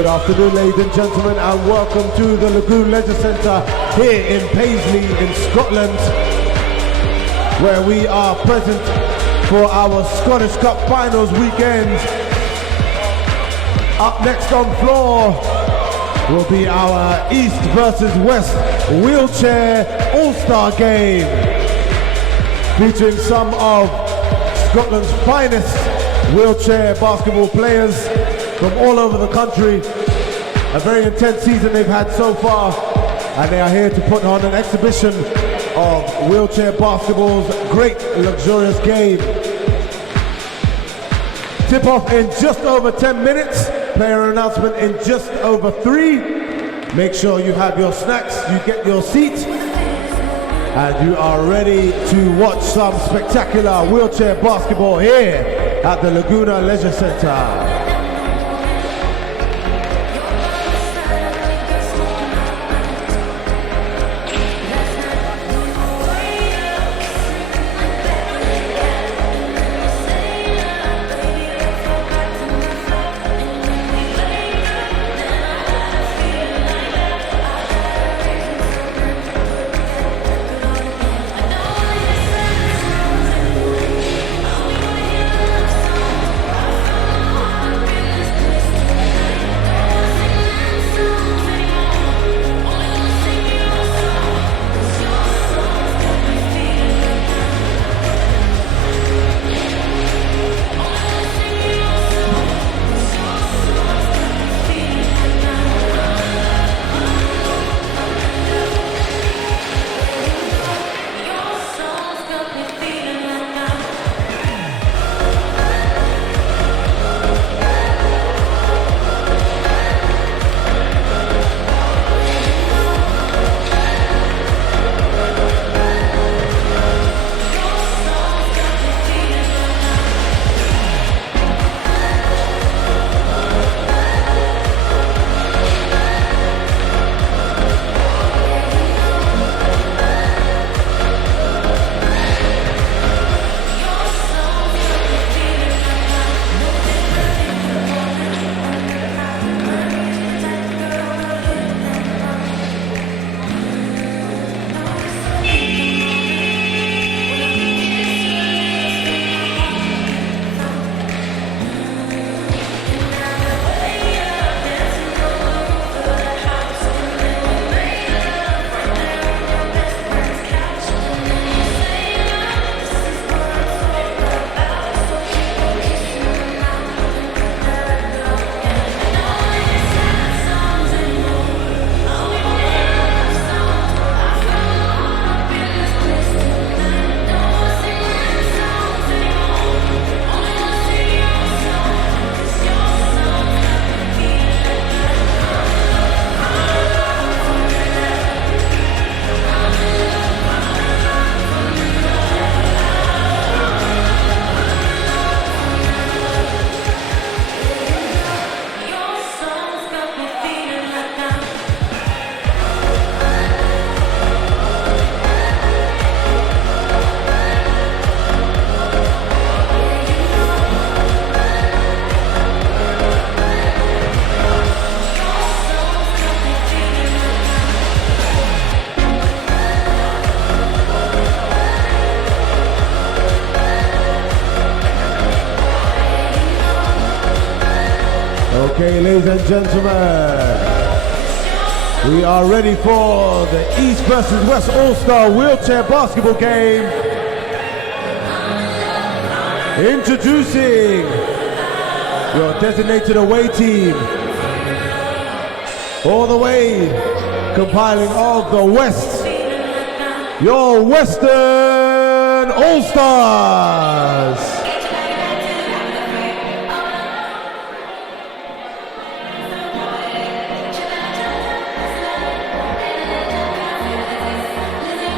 Good afternoon, ladies and gentlemen, and welcome to the Lagoon Leisure Centre here in Paisley in Scotland, where we are present for our Scottish Cup Finals weekend. Up next on floor will be our East versus West Wheelchair All Star Game, featuring some of Scotland's finest wheelchair basketball players from all over the country. A very intense season they've had so far, and they are here to put on an exhibition of wheelchair basketball's great luxurious game. Tip off in just over 10 minutes, player announcement in just over 3. Make sure you have your snacks, you get your seat, and you are ready to watch some spectacular wheelchair basketball here at the Laguna Leisure Centre. Okay, ladies and gentlemen, we are ready for the East versus West All-Star Wheelchair Basketball Game. Introducing your designated away team, all the way compiling of the West, your Western All-Stars.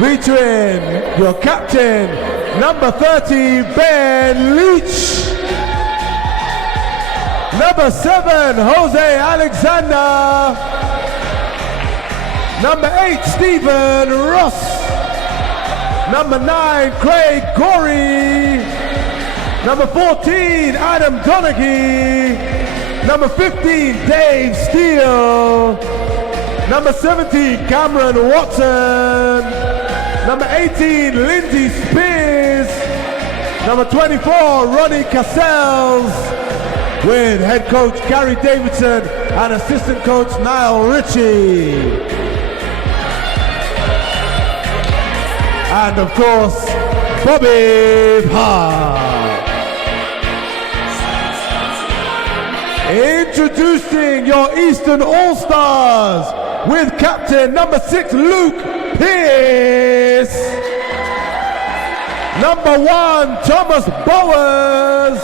Featuring your captain, number 30, Ben Leach. Number 7, Jose Alexander. Number 8, Stephen Ross. Number 9, Craig Gorey. Number 14, Adam Donaghy. Number 15, Dave Steele. Number 17, Cameron Watson. Number 18, Lindsay Spears. Number 24, Ronnie Cassels. With head coach Gary Davidson and assistant coach Niall Ritchie. And of course, Bobby Hart. Introducing your Eastern All-Stars with captain number 6, Luke Pearce. Number 1, Thomas Bowers.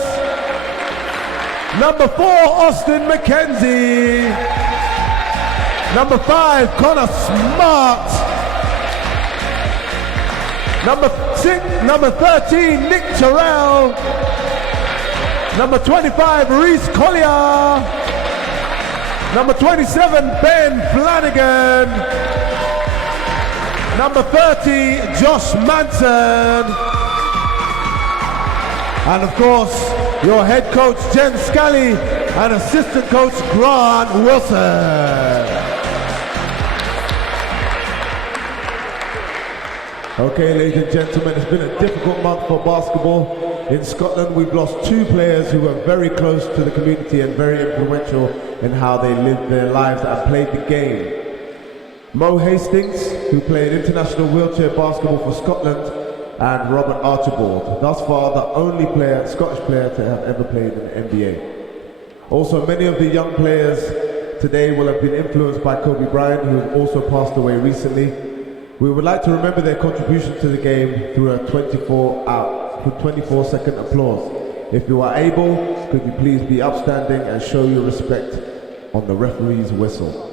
Number 4, Austin McKenzie. Number 5, Connor Smart. Number 13, Nick Terrell. Number 25, Reese Collier. Number 27, Ben Flanagan. Number 30, Josh Manson. And of course, your head coach, Jen Scally, and assistant coach, Grant Wilson. Okay, ladies and gentlemen, it's been a difficult month for basketball. In Scotland, we've lost 2 players who were very close to the community and very influential in how they lived their lives and played the game. Mo Hastings, who played international wheelchair basketball for Scotland, and Robert Archibald, thus far the only Scottish player to have ever played in the NBA. Also, many of the young players today will have been influenced by Kobe Bryant, who has also passed away recently. We would like to remember their contribution to the game through a 24-second applause. If you are able, could you please be upstanding and show your respect on the referee's whistle.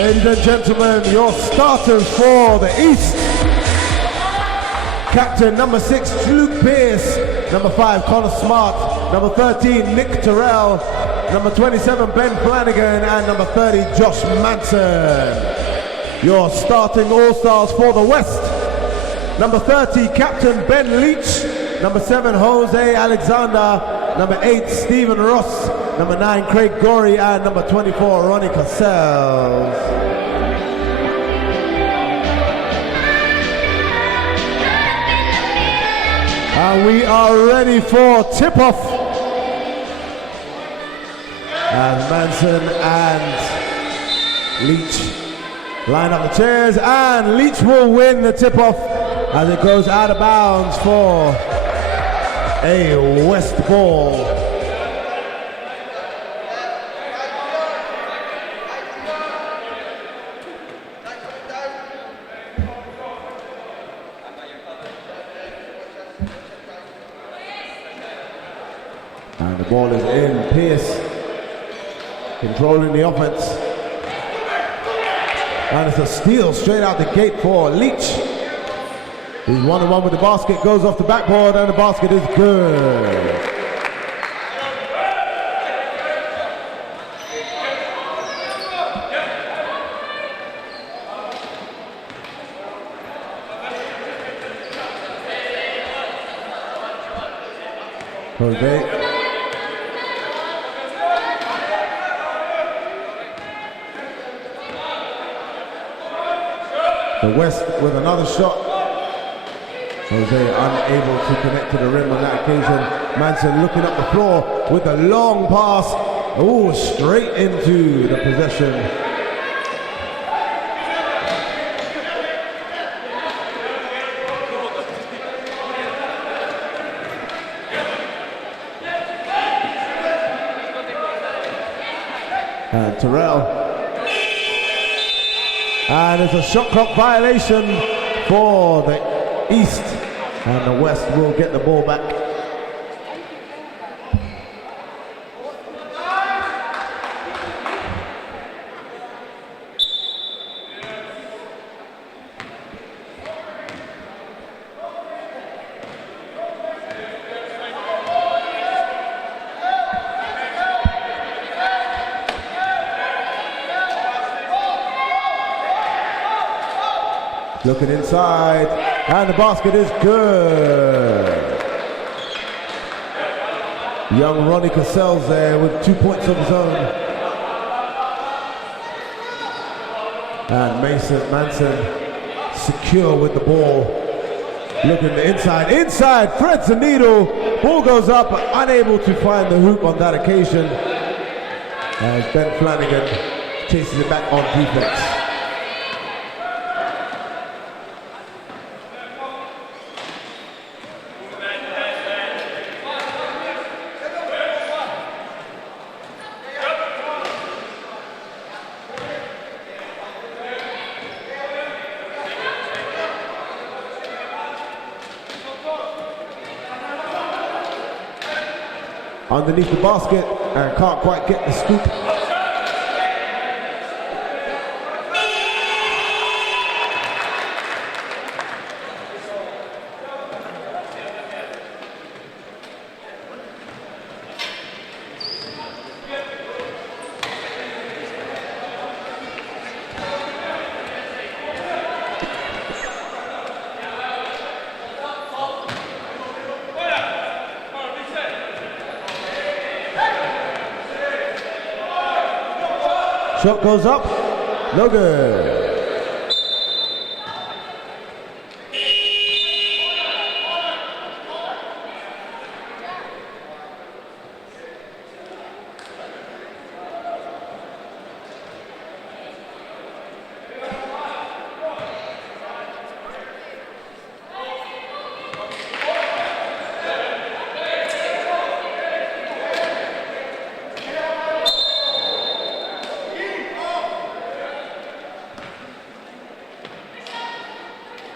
Ladies and gentlemen, your starters for the East. Captain number 6, Luke Pierce. Number 5, Connor Smart. Number 13, Nick Terrell. Number 27, Ben Flanagan. And number 30, Josh Manson. Your starting All-Stars for the West. Number 30, Captain Ben Leach. Number 7, Jose Alexander. Number 8, Stephen Ross. Number 9, Craig Gorey. And number 24, Ronnie Cassels. And we are ready for tip-off. And Manson and Leach line up the chairs, and Leach will win the tip-off as it goes out of bounds for a West ball. And the ball is in. Pierce controlling the offense. And it's a steal straight out the gate for Leach. He's one-on-one with the basket, goes off the backboard, and the basket is good. Jose. The West with another shot. Jose unable to connect to the rim on that occasion. Manson looking up the floor with a long pass. Oh, straight into the possession. And Terrell. And it's a shot clock violation for the East, and the West will get the ball back. Looking inside, and the basket is good. Young Ronnie Cassels there with 2 points of his own. And Manson secure with the ball. Looking inside, threads the needle. Ball goes up, but unable to find the hoop on that occasion. As Ben Flanagan chases it back on defense. Underneath the basket and can't quite get the scoop. Shot goes up, no good.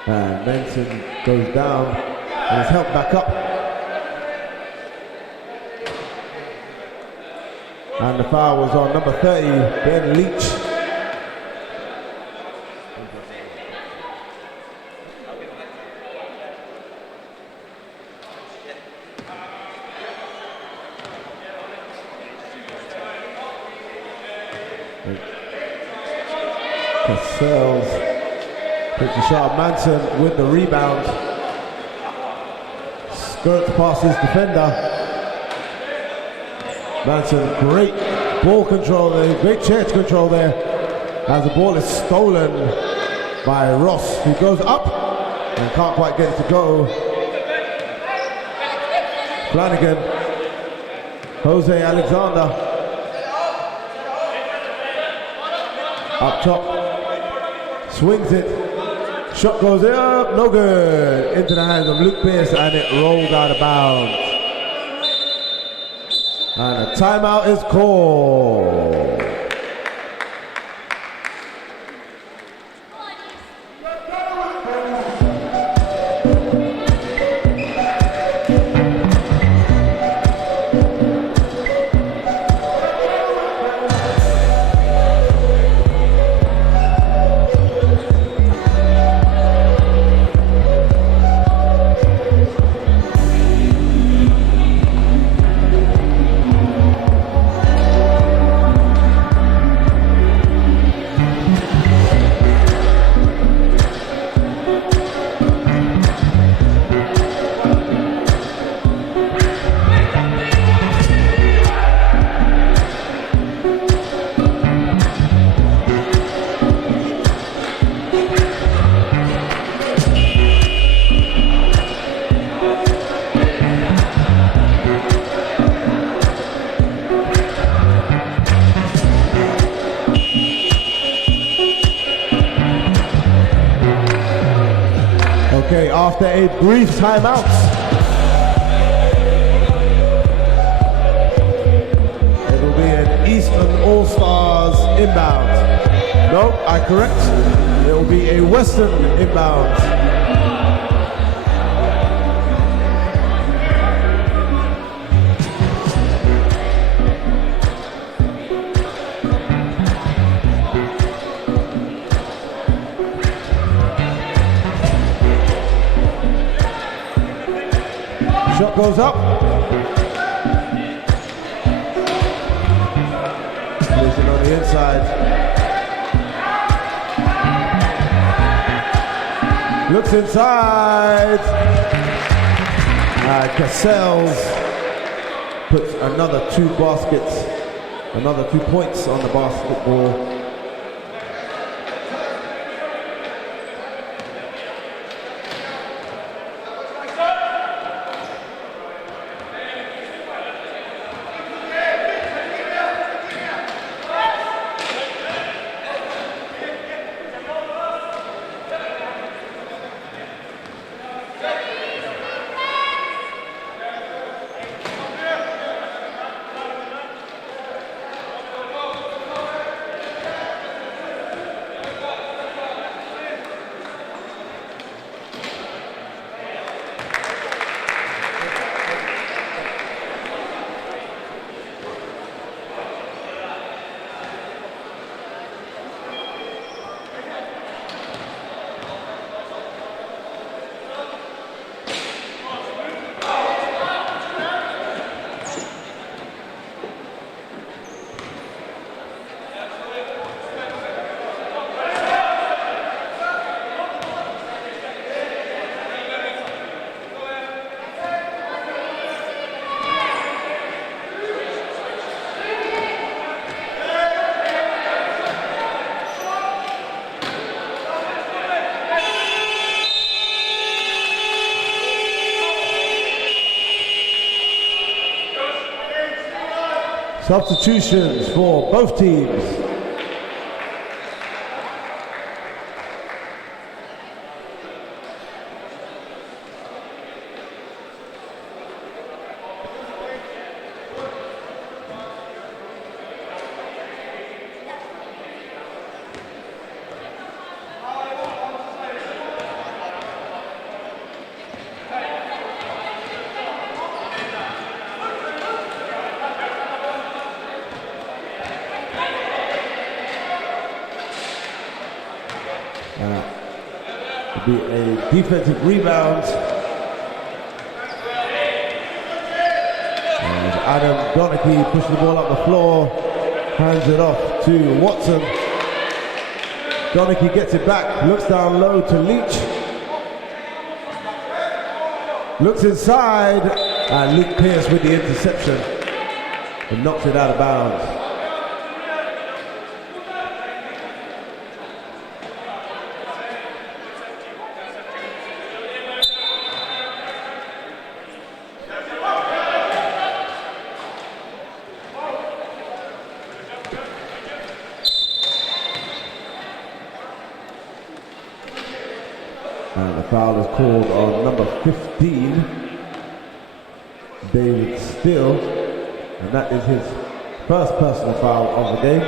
And Manson goes down and is helped back up. And the foul was on number 30, Ben Leach. Cassels takes a shot. Manson with the rebound. Skirts past his defender. Manson, great ball control there, great chance control there. As the ball is stolen by Ross, who goes up and can't quite get it to go. Flanagan, Jose Alexander, up top, swings it, shot goes up, no good, into the hands of Luke Pierce, and it rolled out of bounds. And a timeout is called. Okay, after a brief timeout, it will be an Eastern All Stars inbound. No, I correct. It will be a Western inbound. Shot goes up. Position on the inside. Looks inside. Cassels puts another 2 baskets, another 2 points on the basketball. Substitutions for both teams. Be a defensive rebound. And Adam Donaghy pushes the ball up the floor, hands it off to Watson. Donaghy gets it back, looks down low to Leach. Looks inside, and Luke Pierce with the interception. And knocks it out of bounds. And the foul is called on number 15, David Steele, and that is his first personal foul of the game.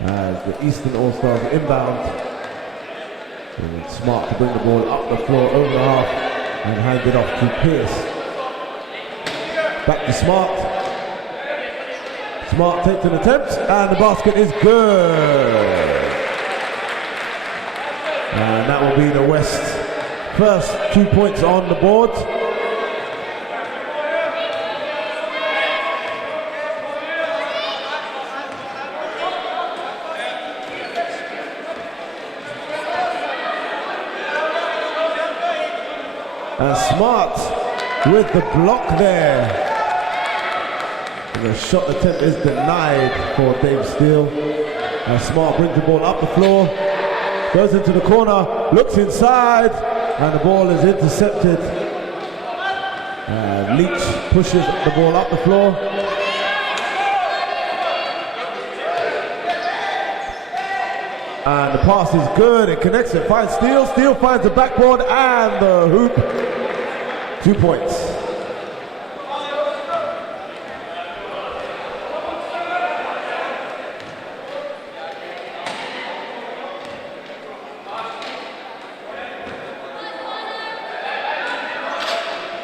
As the Eastern All-Stars inbound, and it's Smart to bring the ball up the floor over the half and hand it off to Pierce. Back to Smart. Smart takes an attempt, and the basket is good. And that will be the West's first 2 points on the board. And Smart with the block there. And the shot attempt is denied for Dave Steele. And Smart brings the ball up the floor. Goes into the corner, looks inside, and the ball is intercepted. And Leach pushes the ball up the floor. And the pass is good, it connects, it finds Steele. Steele finds the backboard and the hoop. 2 points.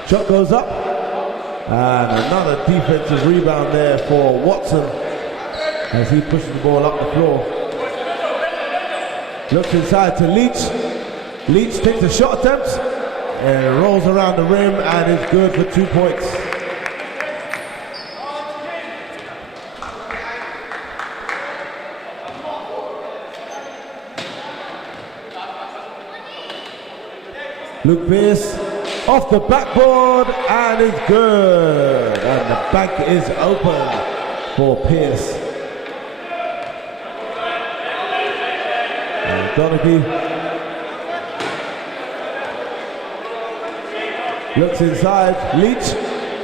Shot goes up, and another defensive rebound there for Watson as he pushes the ball up the floor. Looks inside to Leach. Leach takes a shot attempt and rolls around the rim and is good for 2 points. Luke Pierce off the backboard and it's good. And the bank is open for Pierce. And Donaghy looks inside. Leach.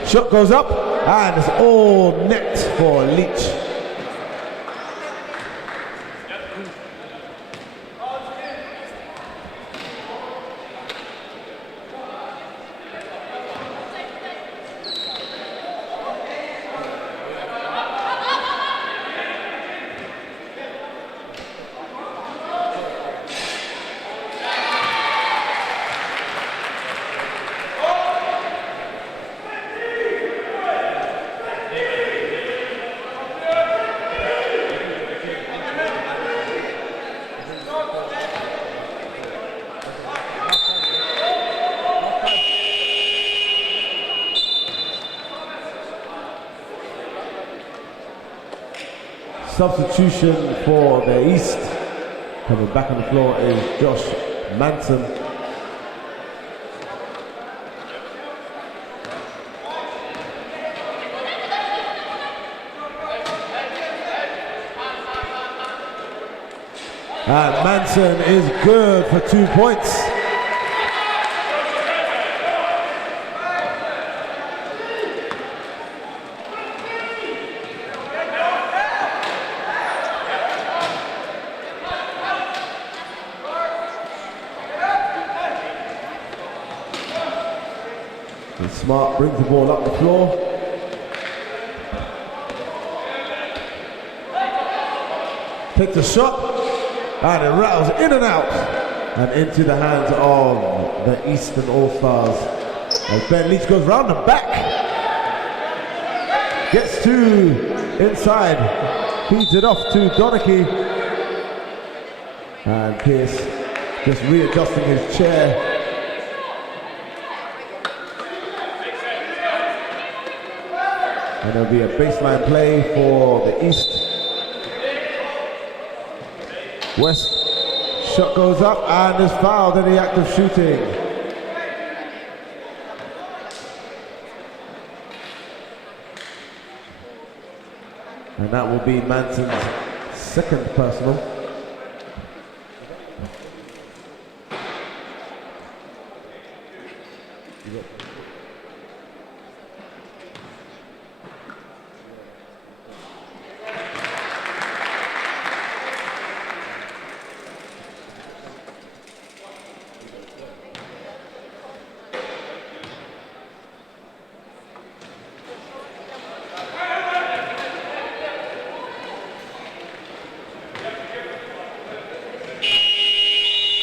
Shot goes up and it's all net for Leach. Substitution for the East. Coming back on the floor is Josh Manson. And Manson is good for 2 points. And Smart brings the ball up the floor. Takes a shot, and it rattles in and out, and into the hands of the Eastern All-Stars. As Ben Leach goes round and back. Gets to inside, feeds it off to Donaghy. And Pierce just readjusting his chair. And there'll be a baseline play for the East. West shot goes up and is fouled in the act of shooting. And that will be Manson's second personal.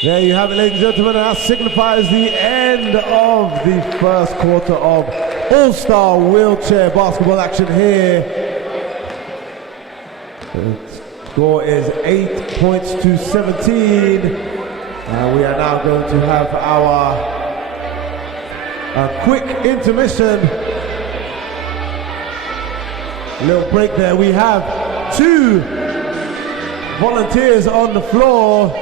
There you have it, ladies and gentlemen, and that signifies the end of the first quarter of All-Star wheelchair basketball action here. The score is 8 points to 17. We are now going to have our quick intermission. Little break there. We have 2 volunteers on the floor.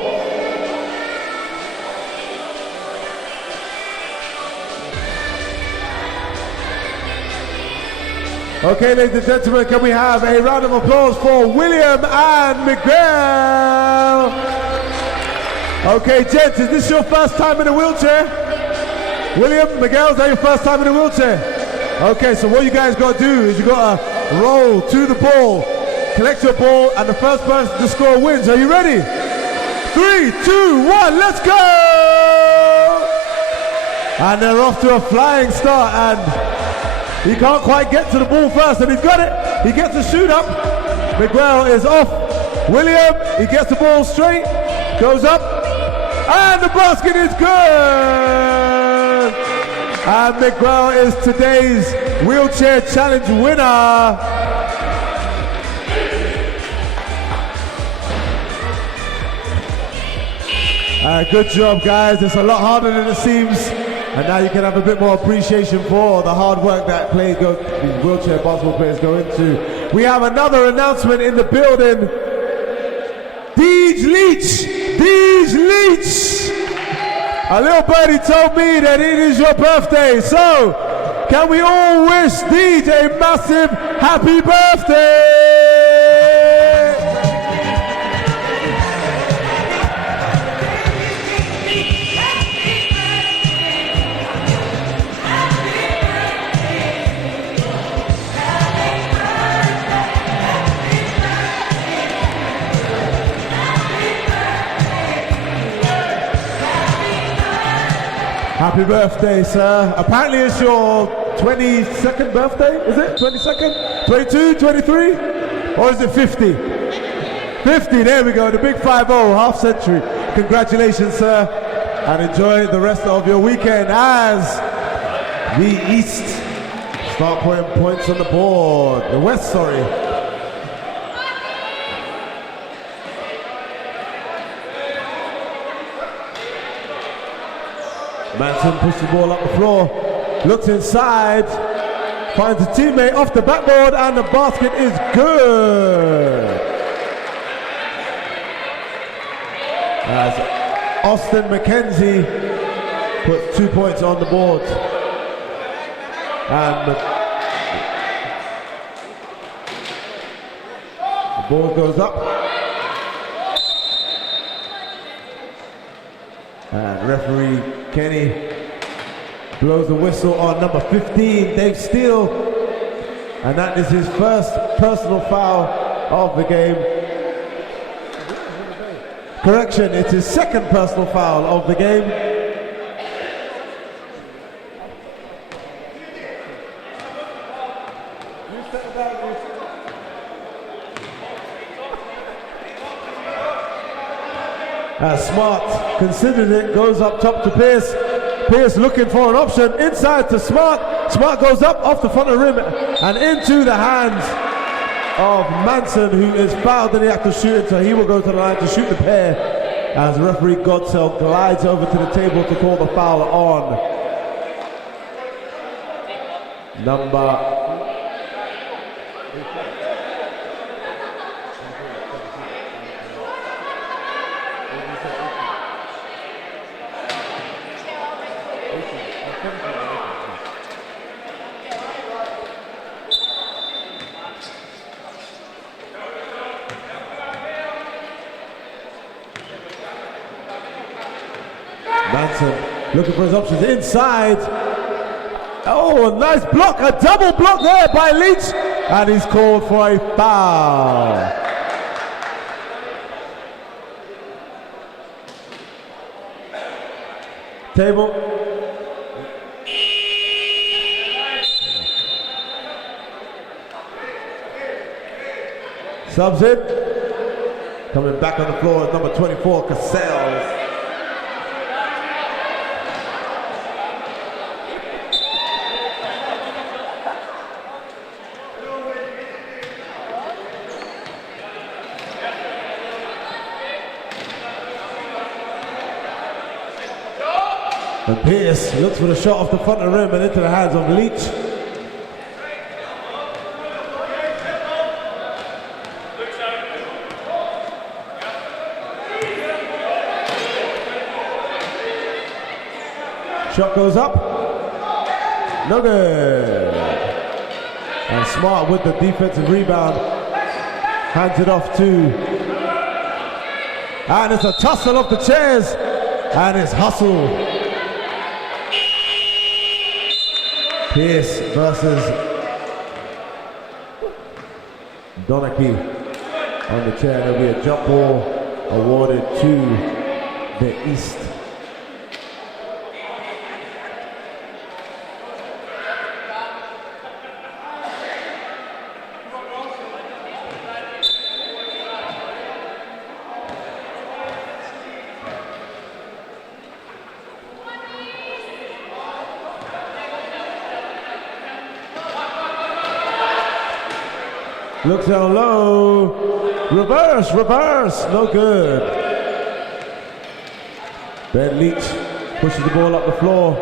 Okay, ladies and gentlemen, can we have a round of applause for William and Miguel? Okay, gents, is this your first time in a wheelchair? William, Miguel, is that your first time in a wheelchair? Okay, so what you guys got to do is you got to roll to the ball, collect your ball, and the first person to score wins. Are you ready? 3, 2, 1, let's go! And they're off to a flying start, and he can't quite get to the ball first, and he's got it. He gets the shoot up. Miguel is off. William, he gets the ball straight, goes up, and the basket is good. And Miguel is today's wheelchair challenge winner. Good job, guys. It's a lot harder than it seems. And now you can have a bit more appreciation for the hard work that these wheelchair basketball players go into. We have another announcement in the building. Deej Leach! A little birdie told me that it is your birthday. So, can we all wish Deej a massive happy birthday? Happy birthday, sir. Apparently it's your 22nd birthday, is it? 22nd? 22, 23? Or is it 50? 50, there we go, the big 5-0, half century. Congratulations, sir, and enjoy the rest of your weekend as the East start putting points on the board. The West, sorry. Manson pushes the ball up the floor, looks inside, finds a teammate off the backboard, and the basket is good. As Austin McKenzie puts 2 points on the board. And the ball goes up. And referee Kenny blows the whistle on number 15, Dave Steele. And that is his first personal foul of the game. Correction, it's his second personal foul of the game. Smart considers it, goes up top to Pierce. Pierce looking for an option, inside to Smart. Smart goes up off the front of the rim and into the hands of Manson, who is fouled in the act of shooting, so he will go to the line to shoot the pair as referee Godsell glides over to the table to call the foul on number Manson looking for his options inside. Oh, a nice block, a double block there by Leach, and he's called for a foul. Table. Subs in. Coming back on the floor is number 24, Cassell. And Pierce looks for the shot off the front of the rim and into the hands of Leach. Shot goes up. No good. And Smart with the defensive rebound. Hands it off to. And it's a tussle off the chairs. And it's hustle. Pierce versus Donachie on the chair. There'll be a jump ball awarded to the East. Looks down low. Reverse, reverse. No good. Ben Leach pushes the ball up the floor.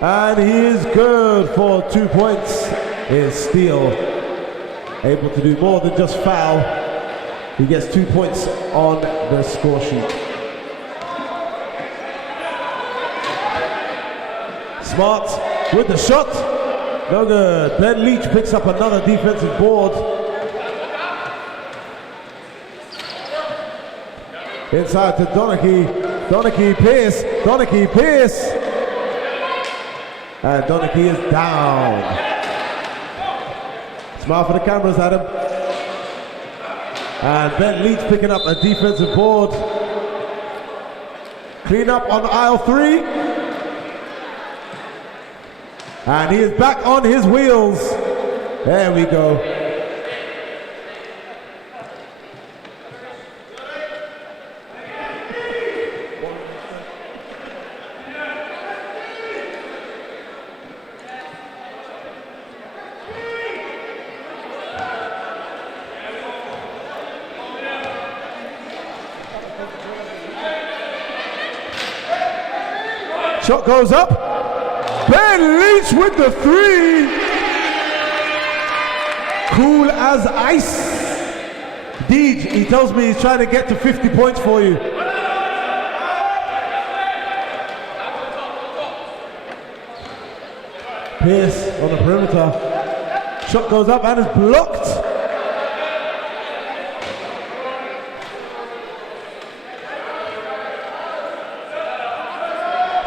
And he is good for 2 points. Is Steele able to do more than just foul? He gets 2 points on the score sheet. Smart with the shot. No good. Ben Leach picks up another defensive board. Inside to Donachie. Donachie Pierce. Donachie Pierce. And Donachie is down. Smart for the cameras, Adam. And Ben Leach picking up a defensive board. Clean up on aisle 3. And he is back on his wheels. There we go. Shot goes up. Ben Leach with the 3. Cool as ice. Deej, he tells me he's trying to get to 50 points for you. Pierce on the perimeter. Shot goes up and is blocked.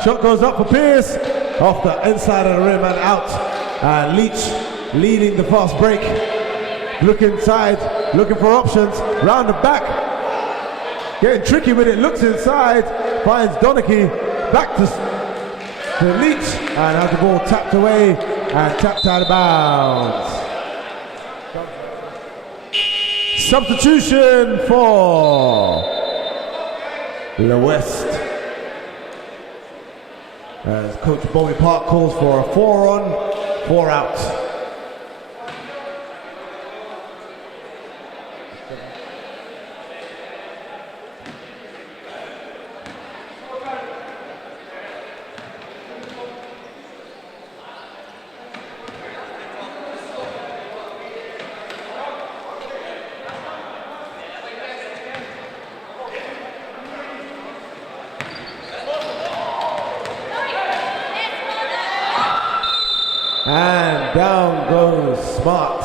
Shot goes up for Pierce. Off the inside of the rim and out. Leach leading the fast break. Look inside, looking for options. Round the back. Getting tricky with it, looks inside. Finds Donachie. Back to Leach. And has the ball tapped away and tapped out of bounds. Substitution for the West. As Coach Bobby Park calls for a 4 on, 4 out. And down goes Smart.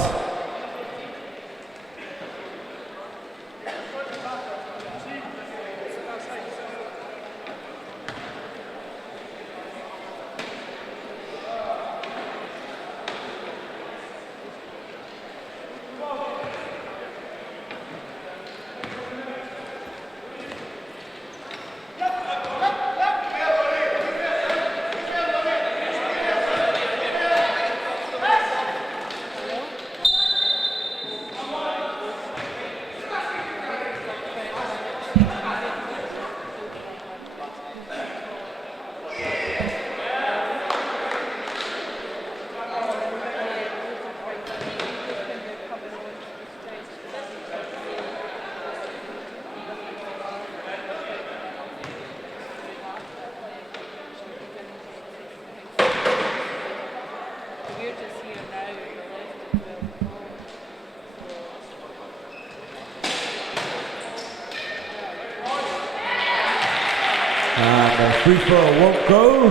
And the free throw won't go,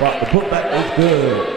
but the putback is good.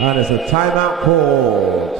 And it's a timeout called.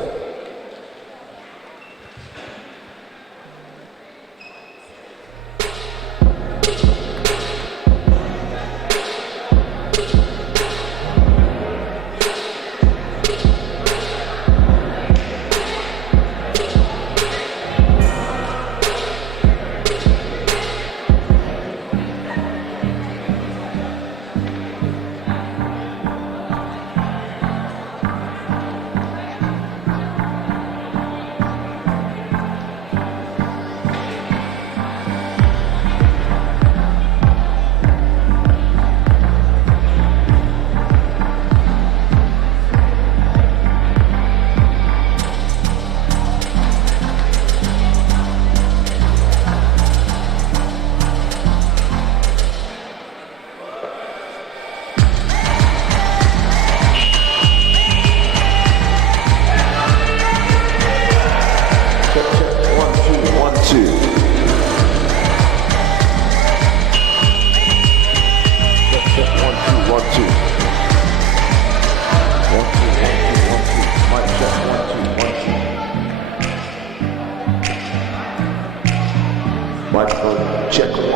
Microphone check 1 2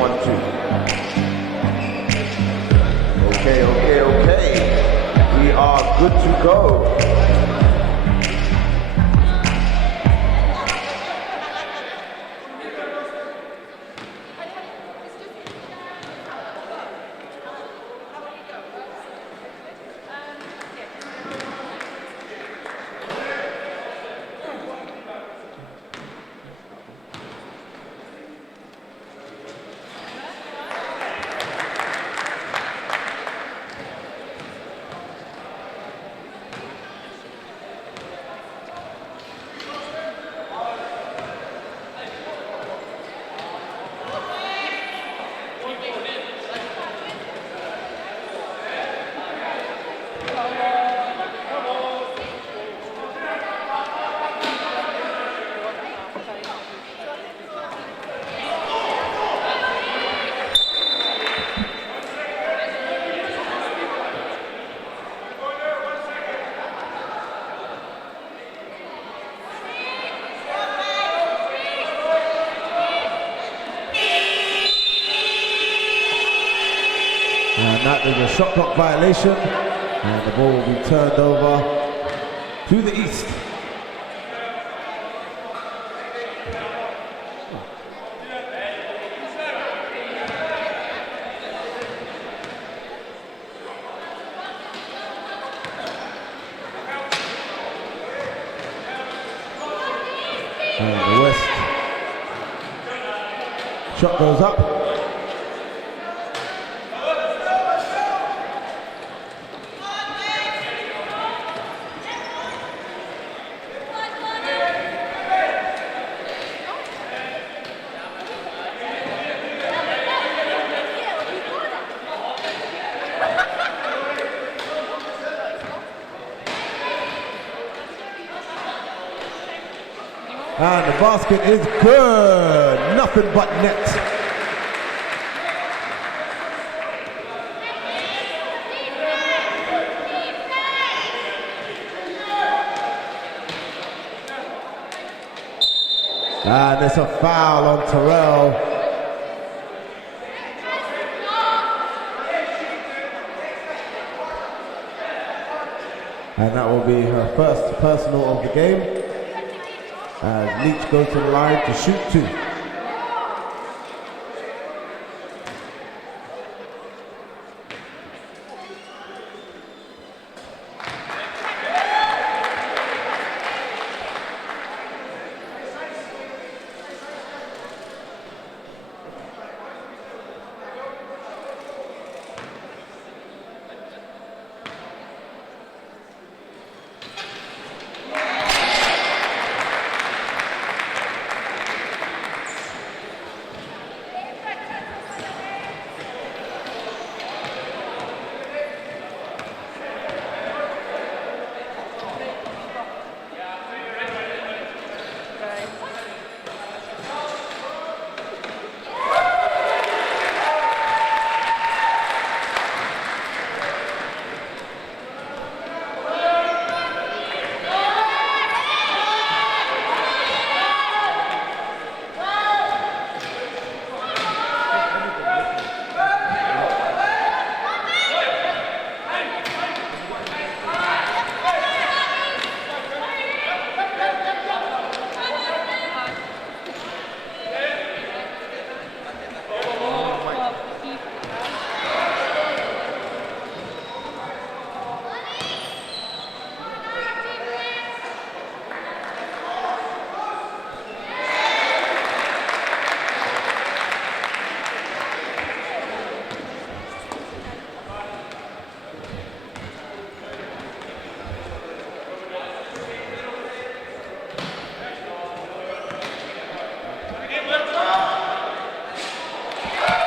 1 2. Okay. We are good to go. And that is a shot clock violation. And the ball will be turned over to the East. And the West. Shot goes up. And the basket is good. Nothing but net. And there's a foul on Terrell. And that will be her first personal of the game. As Leach goes to the line to shoot 2.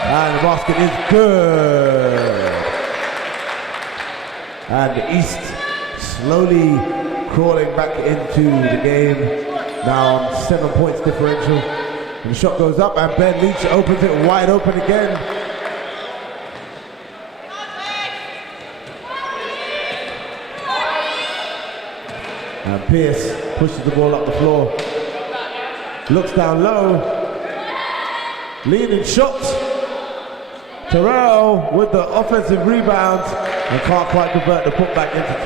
And the basket is good. And the East slowly crawling back into the game. Now on 7 points differential. And the shot goes up and Ben Leach opens it wide open again. And Pierce pushes the ball up the floor. Looks down low. Leading shot. Terrell with the offensive rebound and can't quite convert the putback into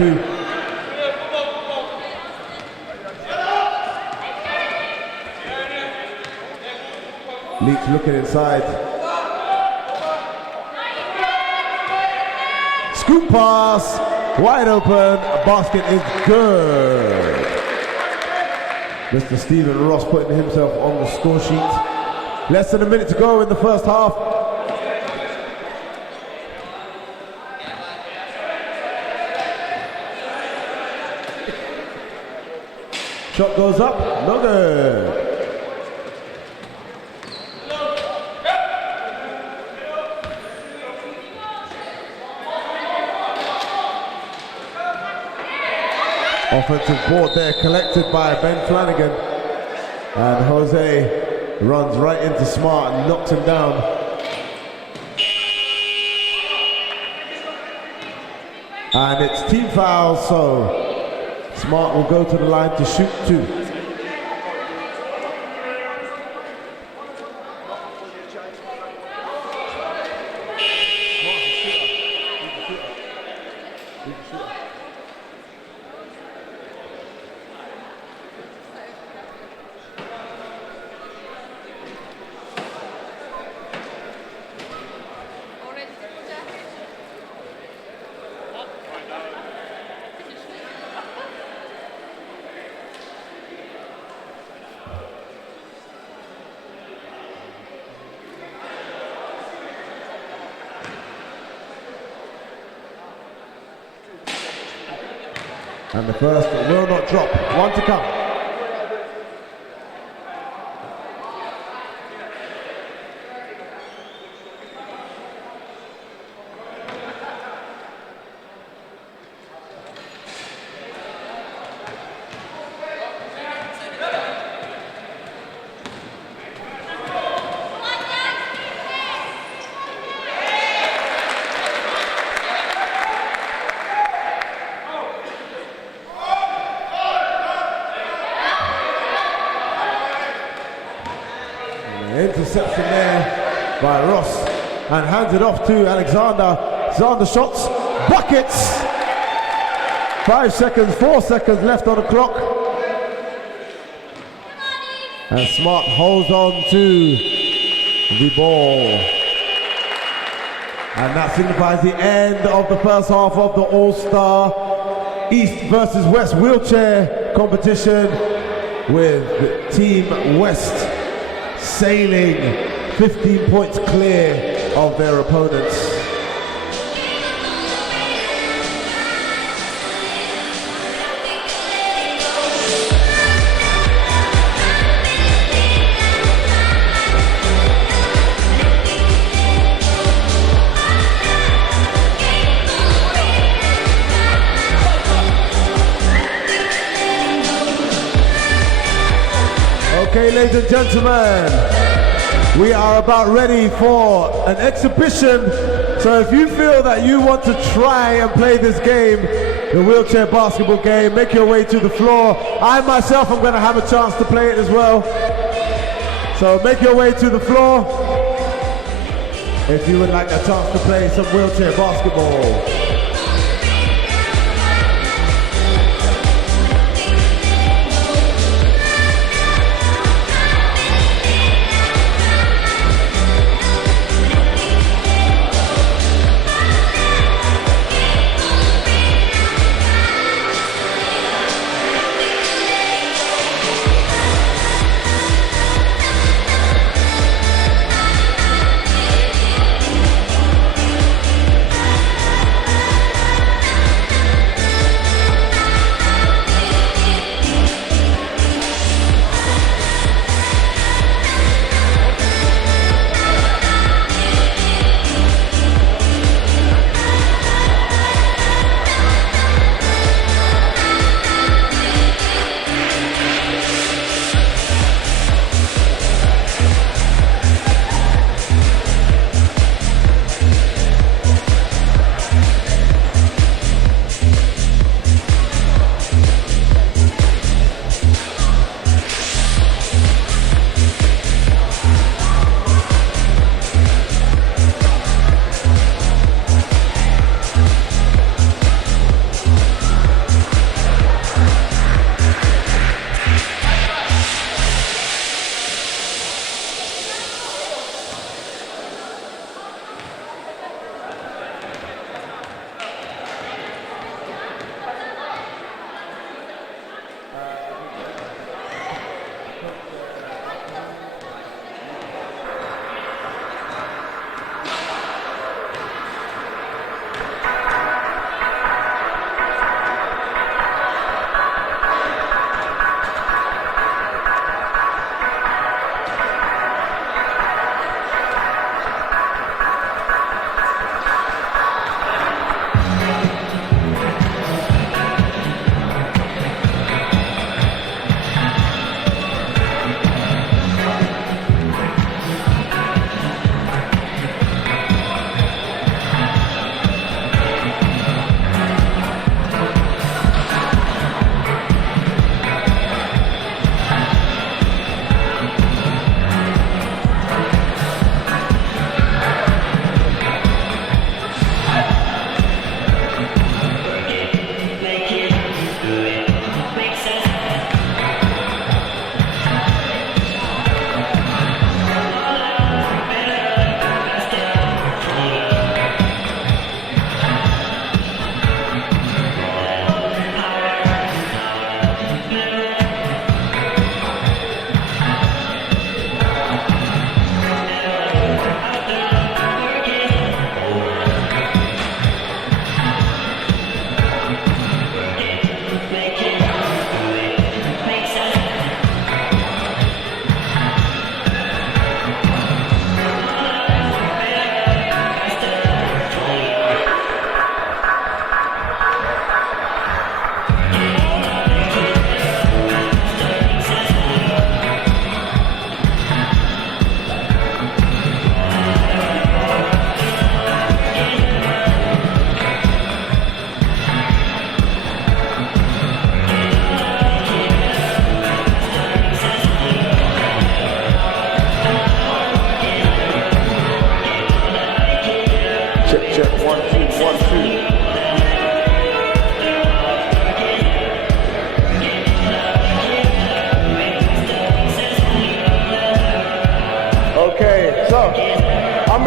2. Leach looking inside. Scoop pass, wide open, a basket is good. Mr. Stephen Ross putting himself on the score sheet. Less than a minute to go in the first half. Shot goes up, no good. Offensive board there collected by Ben Flanagan. And Jose runs right into Smart and knocks him down. And it's team foul, so Smart will go to the line to shoot 2. And the first will not drop. One to come. Interception there by Ross and hands it off to Alexander. Alexander shots, buckets. 5 seconds, 4 seconds left on the clock. And Smart holds on to the ball. And that signifies the end of the first half of the All-Star East versus West wheelchair competition, with Team West sailing 15 points clear of their opponents. Okay, ladies and gentlemen, we are about ready for an exhibition. So if you feel that you want to try and play this game, the wheelchair basketball game, make your way to the floor. I myself am going to have a chance to play it as well. So make your way to the floor if you would like a chance to play some wheelchair basketball.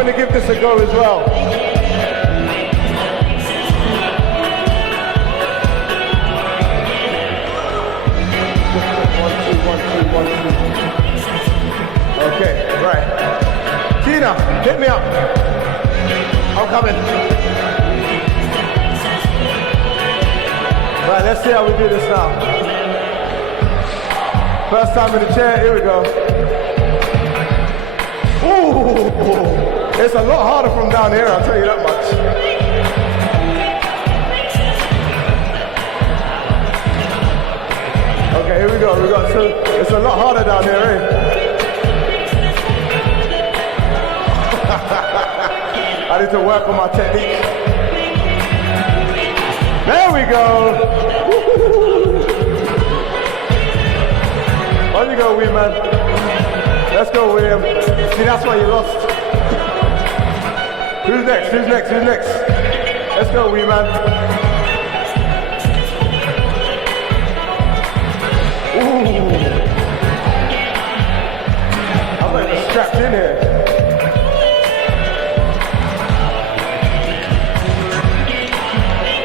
going to give this a go as well. One, two. Okay, right. Tina, hit me up. I'm coming. Right, let's see how we do this now. First time in the chair, here we go. Ooh, it's a lot harder from down here, I'll tell you that much. Okay, here we go. So it's a lot harder down here, eh? I need to work on my technique. There we go. On you go, wee man. Let's go, William. See, that's why you lost. Who's next? Let's go, wee man. Ooh. I'm not even strapped in here.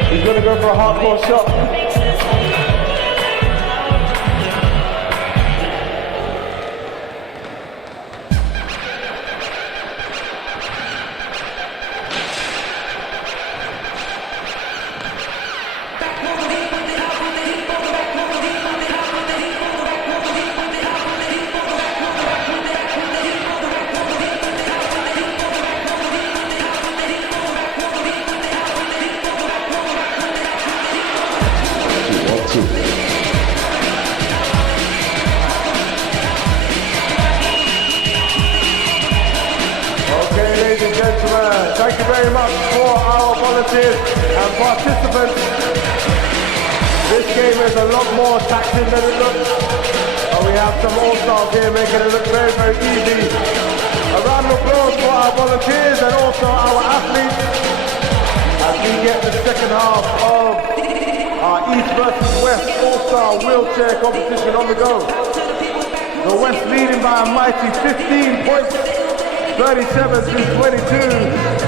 He's gonna go for a hardcore shot. Thank you very much for our volunteers and participants. This game is a lot more taxing than it looks. We have some all-stars here making it look very, very easy. A round of applause for our volunteers and also our athletes as we get the second half of our East versus West All-Star wheelchair competition on the go. The West leading by a mighty 15 points. 37-22.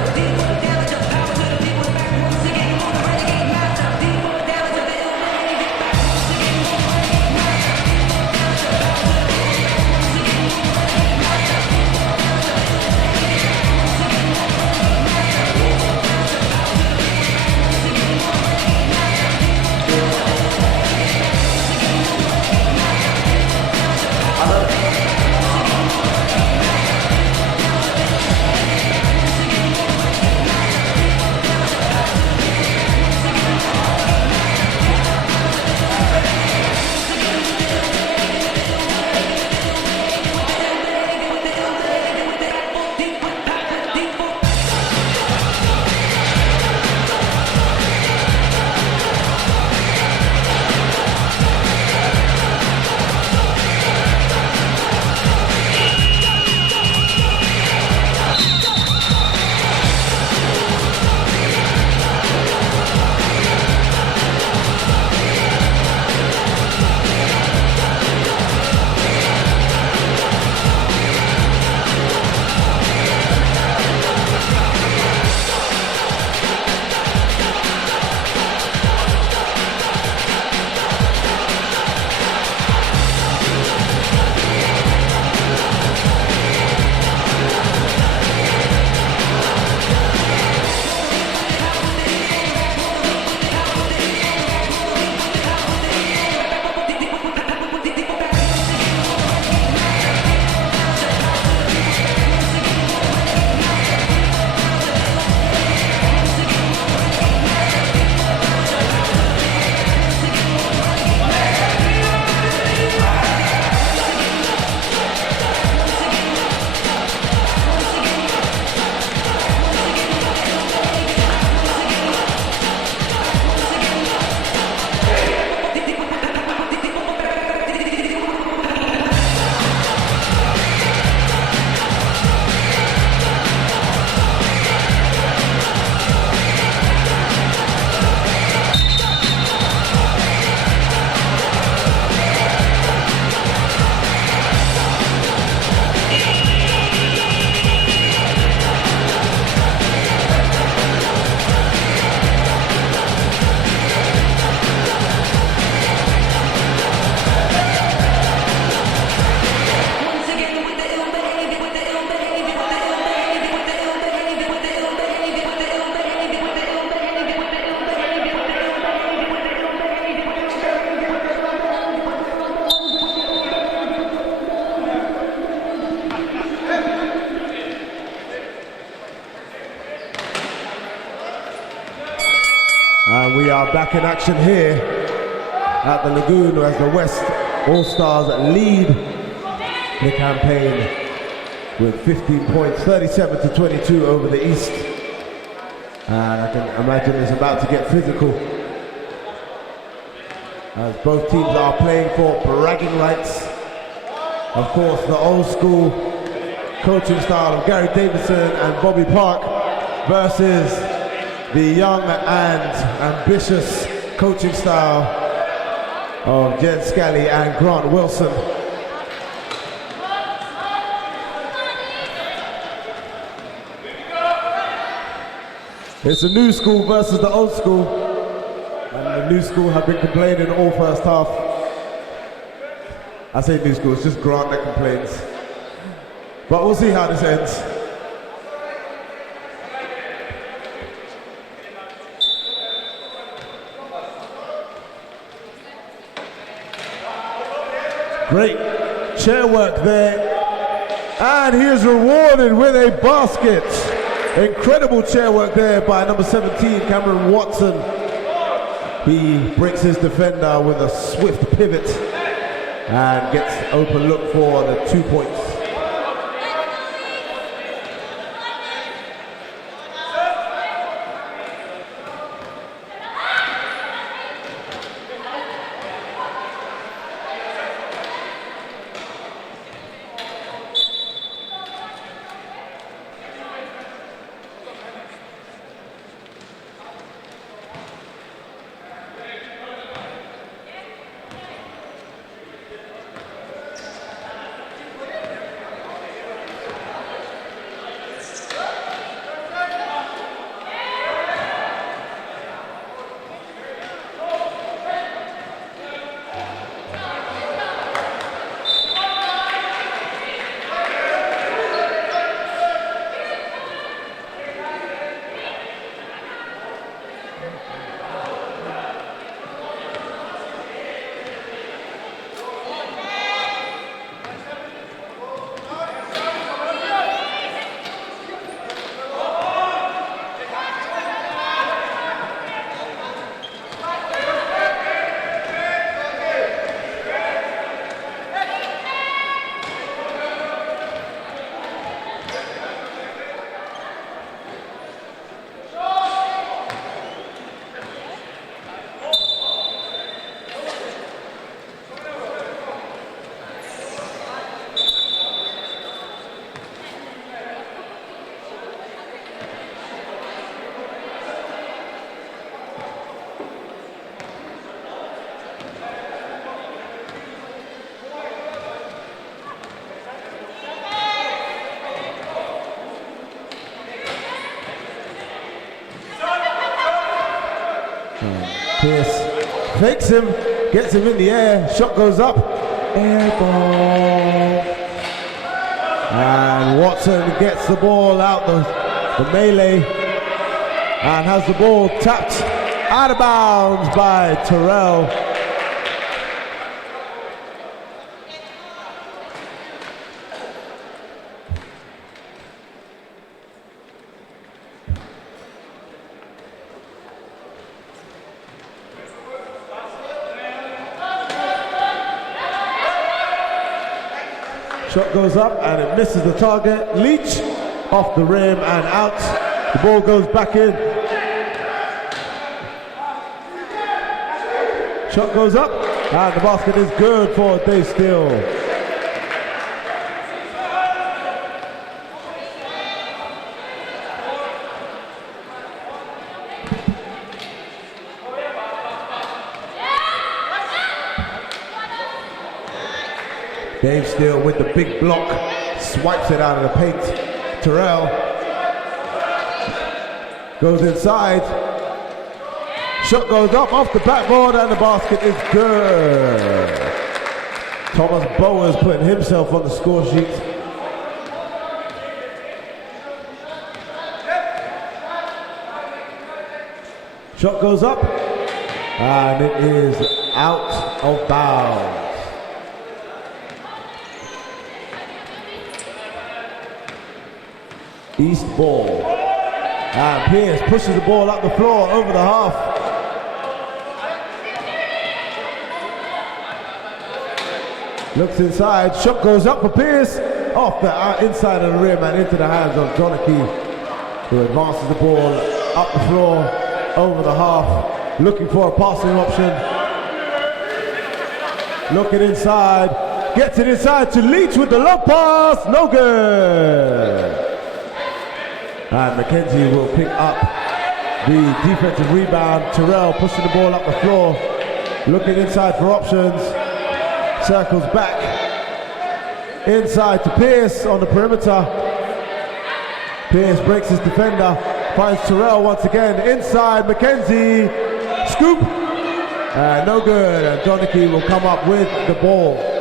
And we are back in action here at the Lagoon as the West All-Stars lead the campaign with 15 points, 37-22 over the East. And I can imagine it's about to get physical as both teams are playing for bragging rights. Of course, the old school coaching style of Gary Davidson and Bobby Park versus the young and ambitious coaching style of Jen Scally and Grant Wilson. It's the new school versus the old school, and the new school have been complaining all first half. I say new school, it's just Grant that complains. But we'll see how this ends. Great chair work there, and he is rewarded with a basket. Incredible chair work there by number 17, Cameron Watson. He breaks his defender with a swift pivot and gets open look for the 2 points. Pierce fakes him, gets him in the air, shot goes up, air ball. And Watson gets the ball out the melee and has the ball tapped out of bounds by Terrell. Shot goes up and it misses the target. Leach off the rim and out. The ball goes back in. Shot goes up and the basket is good for Dave Steele. Dave Steele with the big block, swipes it out of the paint. Terrell goes inside. Shot goes up off the backboard and the basket is good. Thomas Bowers putting himself on the score sheet. Shot goes up and it is out of bounds. East ball. And Pierce pushes the ball up the floor over the half. Looks inside, shot goes up for Pierce. Off the inside of the rim and into the hands of Donachie, who advances the ball up the floor, over the half, looking for a passing option. Looking inside, gets it inside to Leach with the low pass, no good. And McKenzie will pick up the defensive rebound. Terrell pushing the ball up the floor, looking inside for options, circles back. Inside to Pierce on the perimeter. Pierce breaks his defender, finds Terrell once again. Inside, McKenzie, scoop, no good. And Donachie will come up with the ball.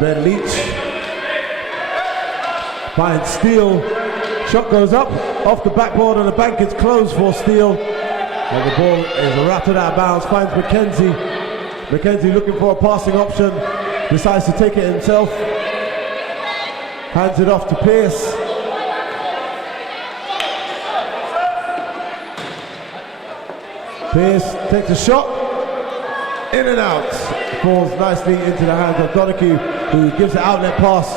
Ben Leach finds Steele. Shot goes up off the backboard and the bank is closed for Steele. And the ball is rattled out of bounds. Finds McKenzie. McKenzie looking for a passing option. Decides to take it himself. Hands it off to Pierce. Pierce takes a shot. In and out. Falls nicely into the hands of Donachie, who gives an outlet pass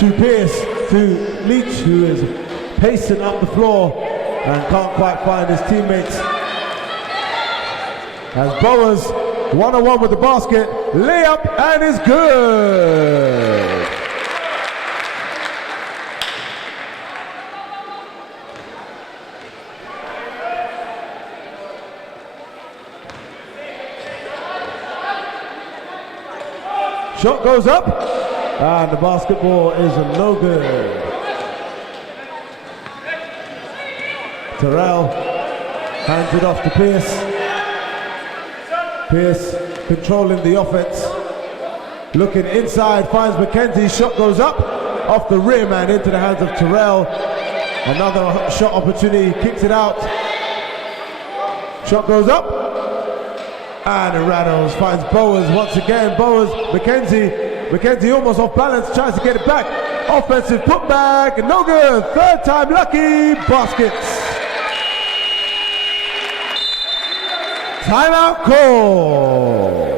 to Pierce, to Leach, who is pacing up the floor and can't quite find his teammates. As Bowers, one-on-one with the basket, layup, and is good. Shot goes up, and the basketball is no good. Terrell hands it off to Pierce. Pierce controlling the offense. Looking inside, finds McKenzie. Shot goes up, off the rim and into the hands of Terrell. Another shot opportunity, kicks it out. Shot goes up. And it rattles, finds Bowers once again. Bowers, McKenzie almost off balance, tries to get it back. Offensive putback, no good. Third time lucky, baskets. Timeout call.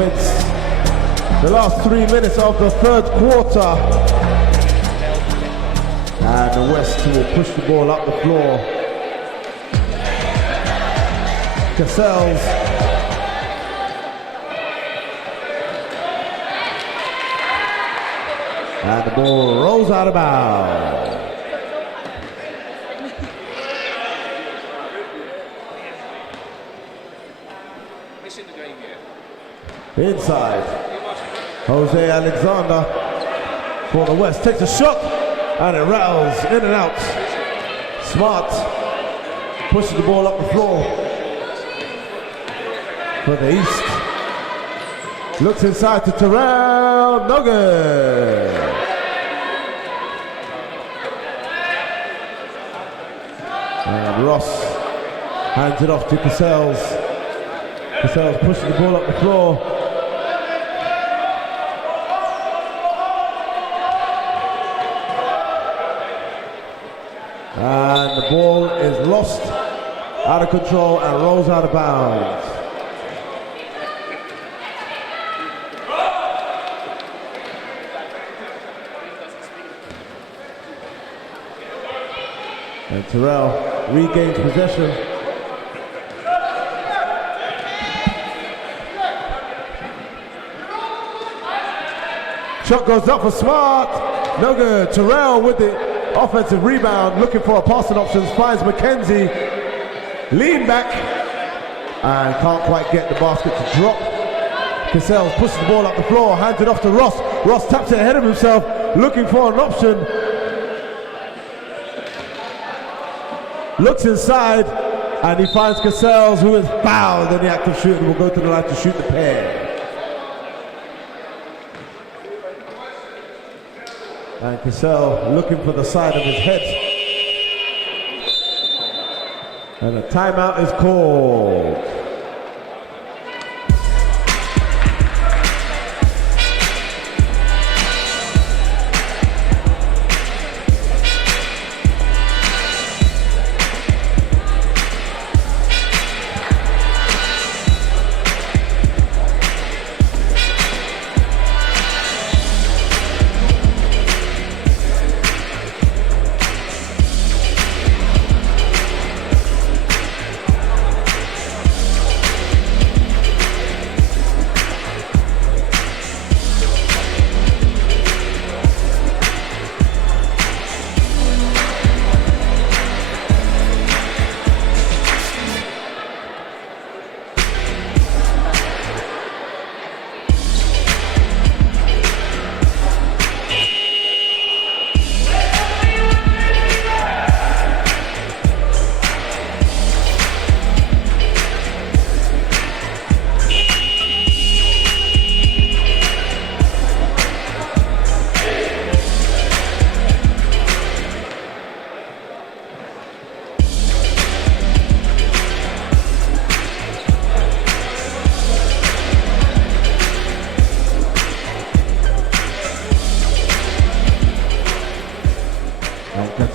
commence the last 3 minutes of the third quarter. And the West will push the ball up the floor. Cassels. And the ball rolls out of bounds. Inside, Jose Alexander for the West takes a shot and it rattles in and out. Smart pushes the ball up the floor for the East. Looks inside to Terrell, no good. And Ross hands it off to Cassels. Cassels pushes the ball up the floor. And the ball is lost, out of control, and rolls out of bounds. And Terrell regains possession. Shot goes up for Smart, no good. Terrell with the offensive rebound, looking for a passing option, finds McKenzie, lean back, and can't quite get the basket to drop. Cassels pushes the ball up the floor, hands it off to Ross. Ross taps it ahead of himself, looking for an option. Looks inside, and he finds Cassels, who is fouled in the act of shooting, will go to the line to shoot the pair. And Cassell looking for the side of his head. And a timeout is called.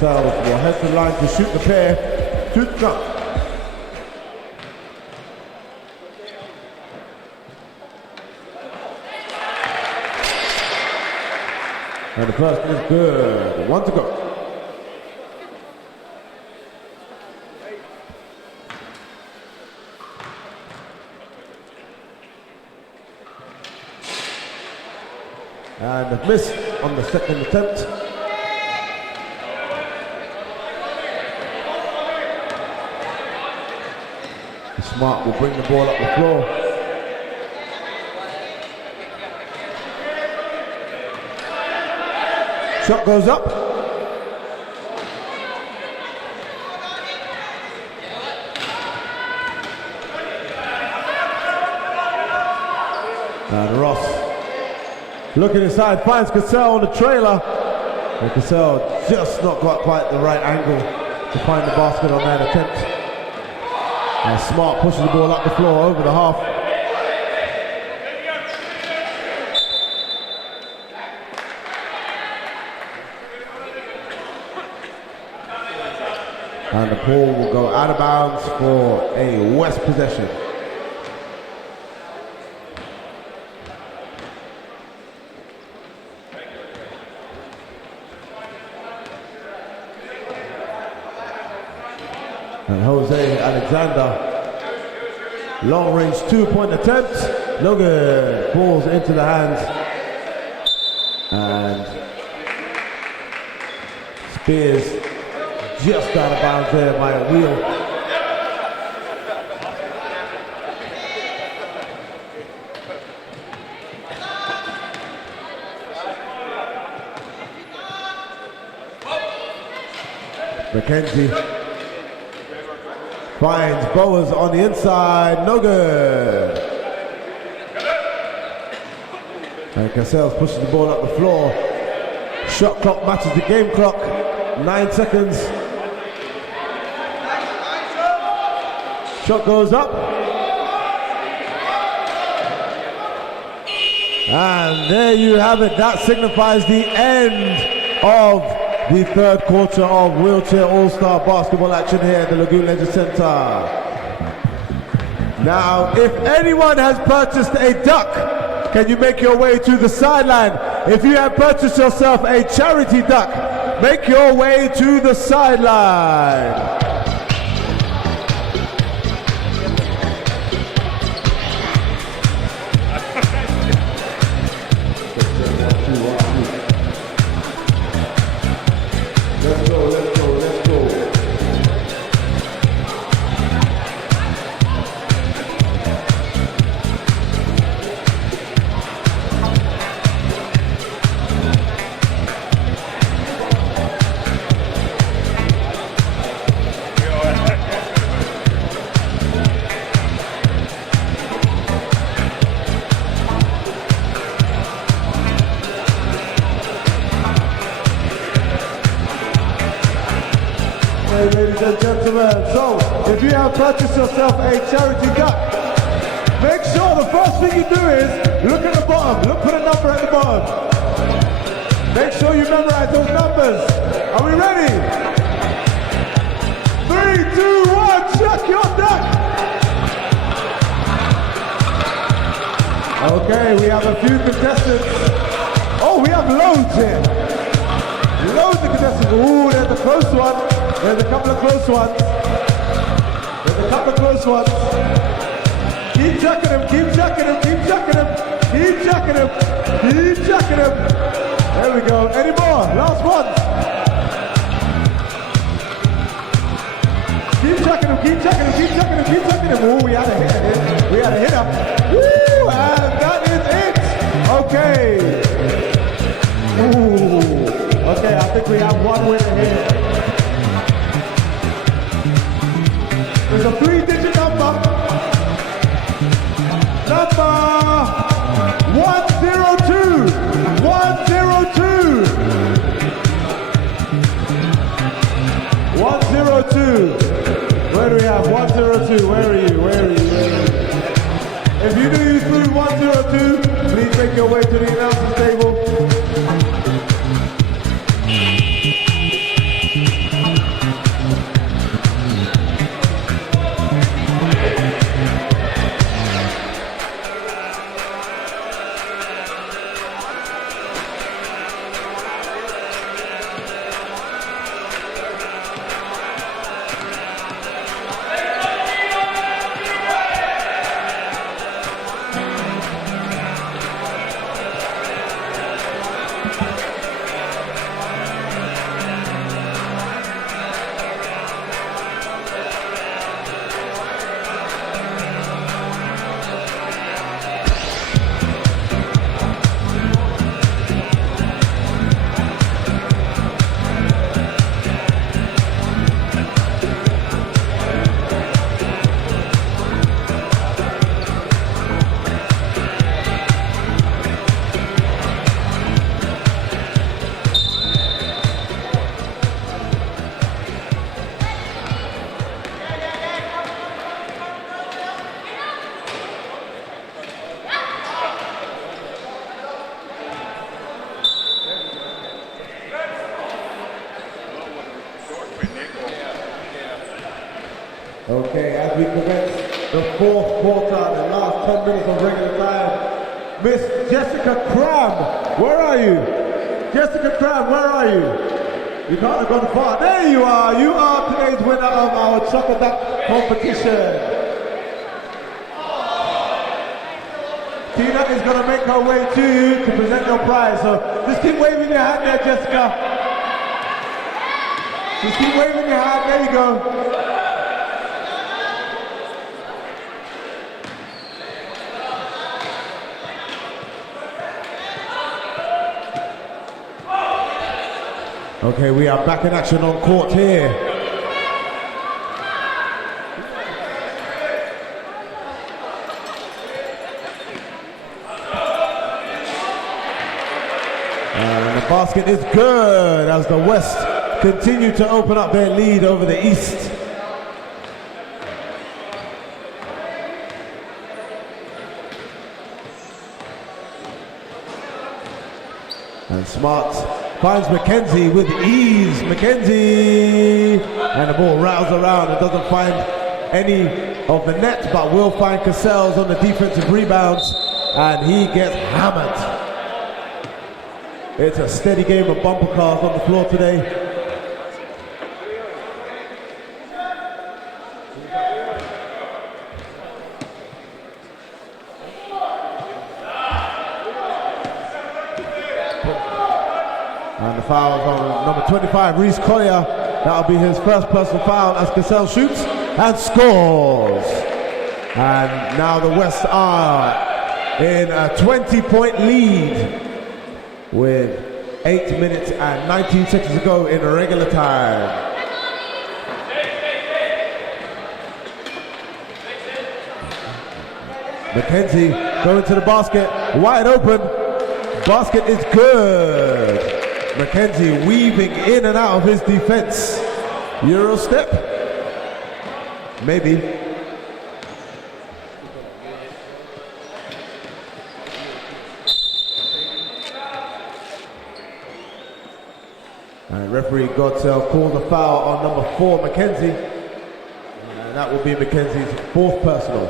Will head to the line to shoot the pair to the top. And the first is good. 1 to go. And a miss on the second attempt. Smart will bring the ball up the floor. Shot goes up. And Ross looking inside, finds Cassell on the trailer. And Cassell just not got quite the right angle to find the basket on that attempt. And Smart pushes the ball up the floor over the half. And the ball will go out of bounds for a West possession. And Jose Alexander. Long range 2-point attempt. No good. Balls into the hands. And Spears just out of bounds there by a wheel. McKenzie finds Bowers on the inside, no good. And Cassell's pushes the ball up the floor. Shot clock matches the game clock, 9 seconds. Shot goes up. And there you have it, that signifies the end of the third quarter of Wheelchair All-Star basketball action here at the Lagoon Leisure Centre. Now, if anyone has purchased a duck, can you make your way to the sideline? If you have purchased yourself a charity duck, make your way to the sideline. Let's go, let's go, let's go. Ladies and gentlemen, so if you have purchased yourself a charity duck, make sure the first thing you do is look at the bottom, put a number at the bottom. Make sure you memorize those numbers. Are we ready? 3, 2, 1, check your duck. Okay, we have a few contestants. Oh, we have loads here. Loads of contestants. Ooh, there's a close one. There's a couple of close ones. There's a couple of close ones. Keep checking him, keep checking him, keep checking him, keep checking him, keep checking him. There we go. Any more? Last one. Keep checking him, keep checking him, keep checking him, keep checking him. Ooh, we had a hitter here. We had a hitter. Woo! And that is it. Okay. Ooh. Okay, I think we have one winner here. There's a 3-digit number. Number 102. 102. 102. Where do we have 102? Where are you? Where are you? Where are you? If you do use food 102, please make your way to the announcer's table. Okay, as we commence the fourth quarter, the last 10 minutes of regular time, Miss Jessica Cram, where are you? Jessica Cram, where are you? You can't have gone far. There you are today's winner of our our chocolate duck competition. Tina is going to make her way to you to present your prize. So just keep waving your hand there, Jessica. Just keep waving your hand. There you go. Okay, we are back in action on court here. And the basket is good as the West continue to open up their lead over the East. And Smart finds Mackenzie with ease. Mackenzie! And the ball rattles around and doesn't find any of the net, but will find Cassels on the defensive rebounds, and he gets hammered. It's a steady game of bumper cars on the floor today. And the foul's on number 25, Reese Collier. That'll be his first personal foul as Cassell shoots and scores. And now the West are in a 20-point lead with 8 minutes and 19 seconds to go in regular time. Mackenzie going to the basket, wide open. Basket is good. Mackenzie weaving in and out of his defense. Euro step? Maybe. And referee Godsell called a foul on number 4, Mackenzie. And that will be Mackenzie's 4th personal.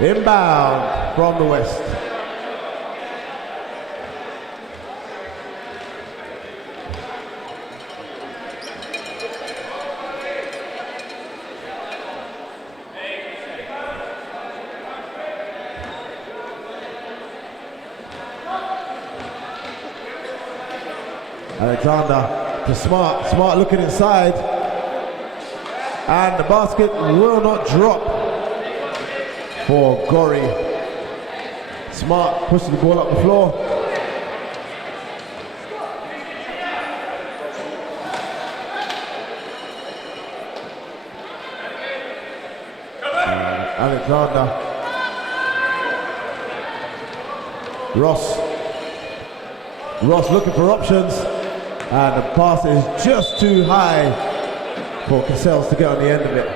Inbound from the West. Alexander to Smart. Smart looking inside. And the basket will not drop for Gorey. Smart pushes the ball up the floor. Alexander. Ross looking for options. And the pass is just too high for Cassels to get on the end of it.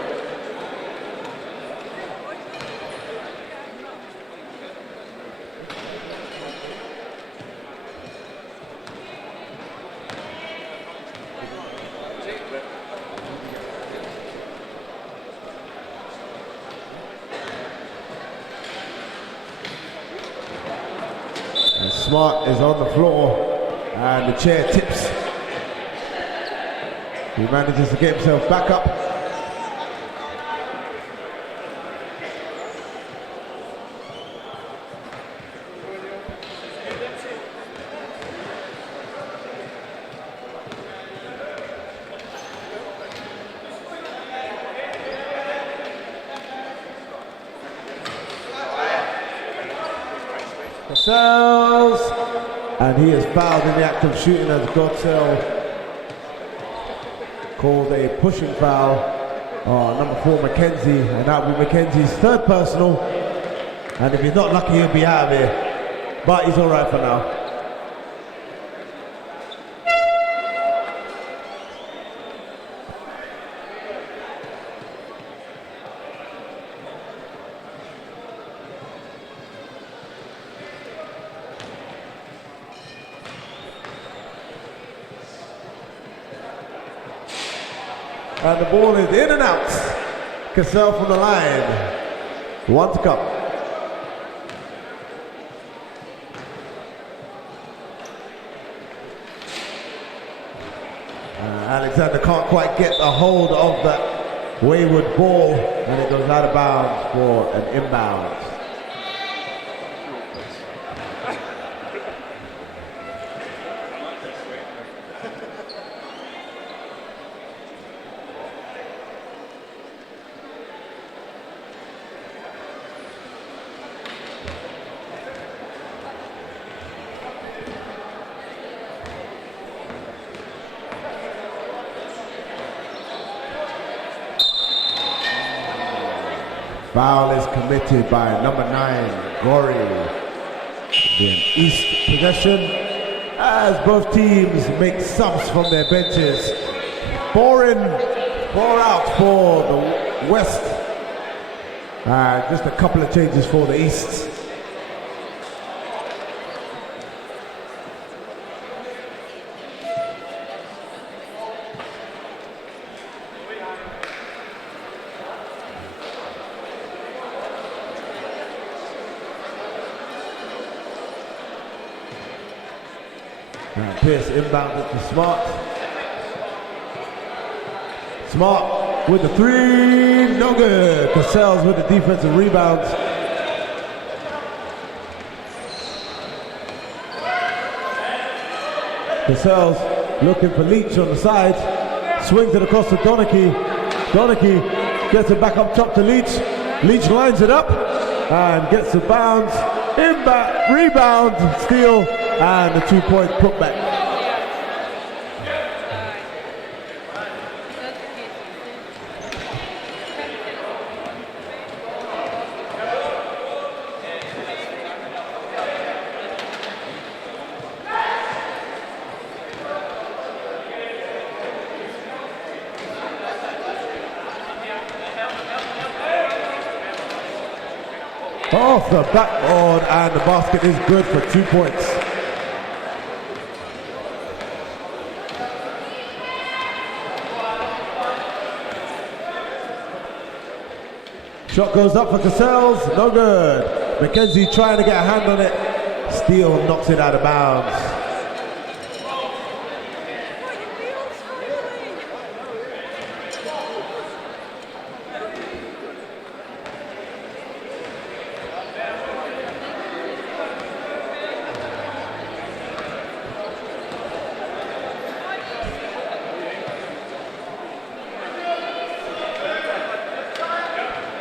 And Smart is on the floor and the chair tips. He manages to get himself back up. Cassels! And he is fouled in the act of shooting as Godsell called a pushing foul on number 4, Mackenzie, and that will be Mackenzie's 3rd personal. And if he's not lucky, he'll be out of here. But he's all right for now. And the ball is in and out. Cassell from the line. 1 to come. Alexander can't quite get a hold of that wayward ball, and it goes out of bounds for an inbound. Foul is committed by number 9, Gori. The East possession as both teams make subs from their benches. 4 out for the West. Just a couple of changes for the East. Pierce inbounded to Smart. Smart with the 3, no good. Cassell's with the defensive rebounds. Cassell's looking for Leach on the side. Swings it across to Donachie. Donachie gets it back up top to Leach. Leach lines it up and gets the bounce. Inbound, rebound, steal, and the 2-point putback. Off the backboard, and the basket is good for 2 points. Shot goes up for Cassell's, no good. McKenzie trying to get a hand on it. Steele knocks it out of bounds.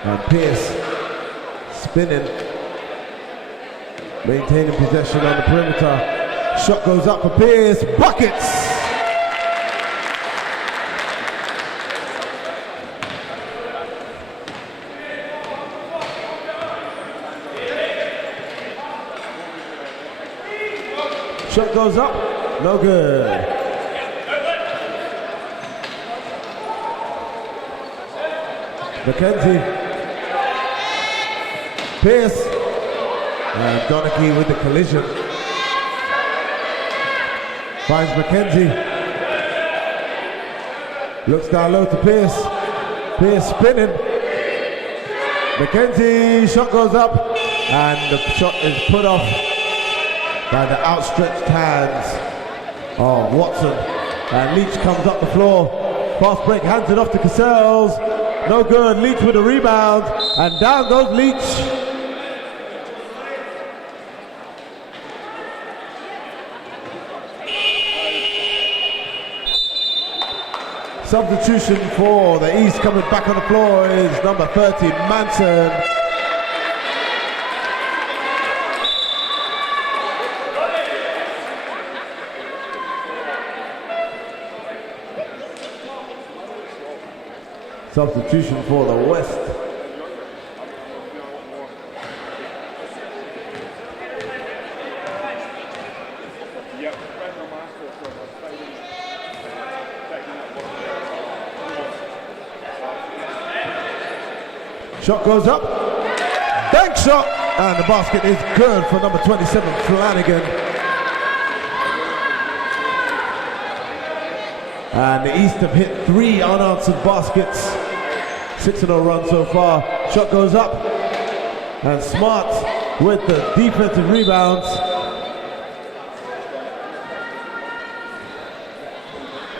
And Pierce spinning, maintaining possession on the perimeter. Shot goes up for Pierce, buckets! Shot goes up, no good. McKenzie. Pierce and Donachie with the collision. Finds McKenzie. Looks down low to Pierce. Pierce spinning. McKenzie, shot goes up, and the shot is put off by the outstretched hands of Watson. And Leach comes up the floor. Fast break, hands it off to Cassell's. No good. Leach with a rebound, and down goes Leach. Substitution for the East coming back on the floor is number 30, Manson. Substitution for the West. Shot goes up, bank shot, and the basket is good for number 27, Flanagan. And the East have hit 3 unanswered baskets, 6-0 run so far. Shot goes up, and Smart with the defensive rebounds.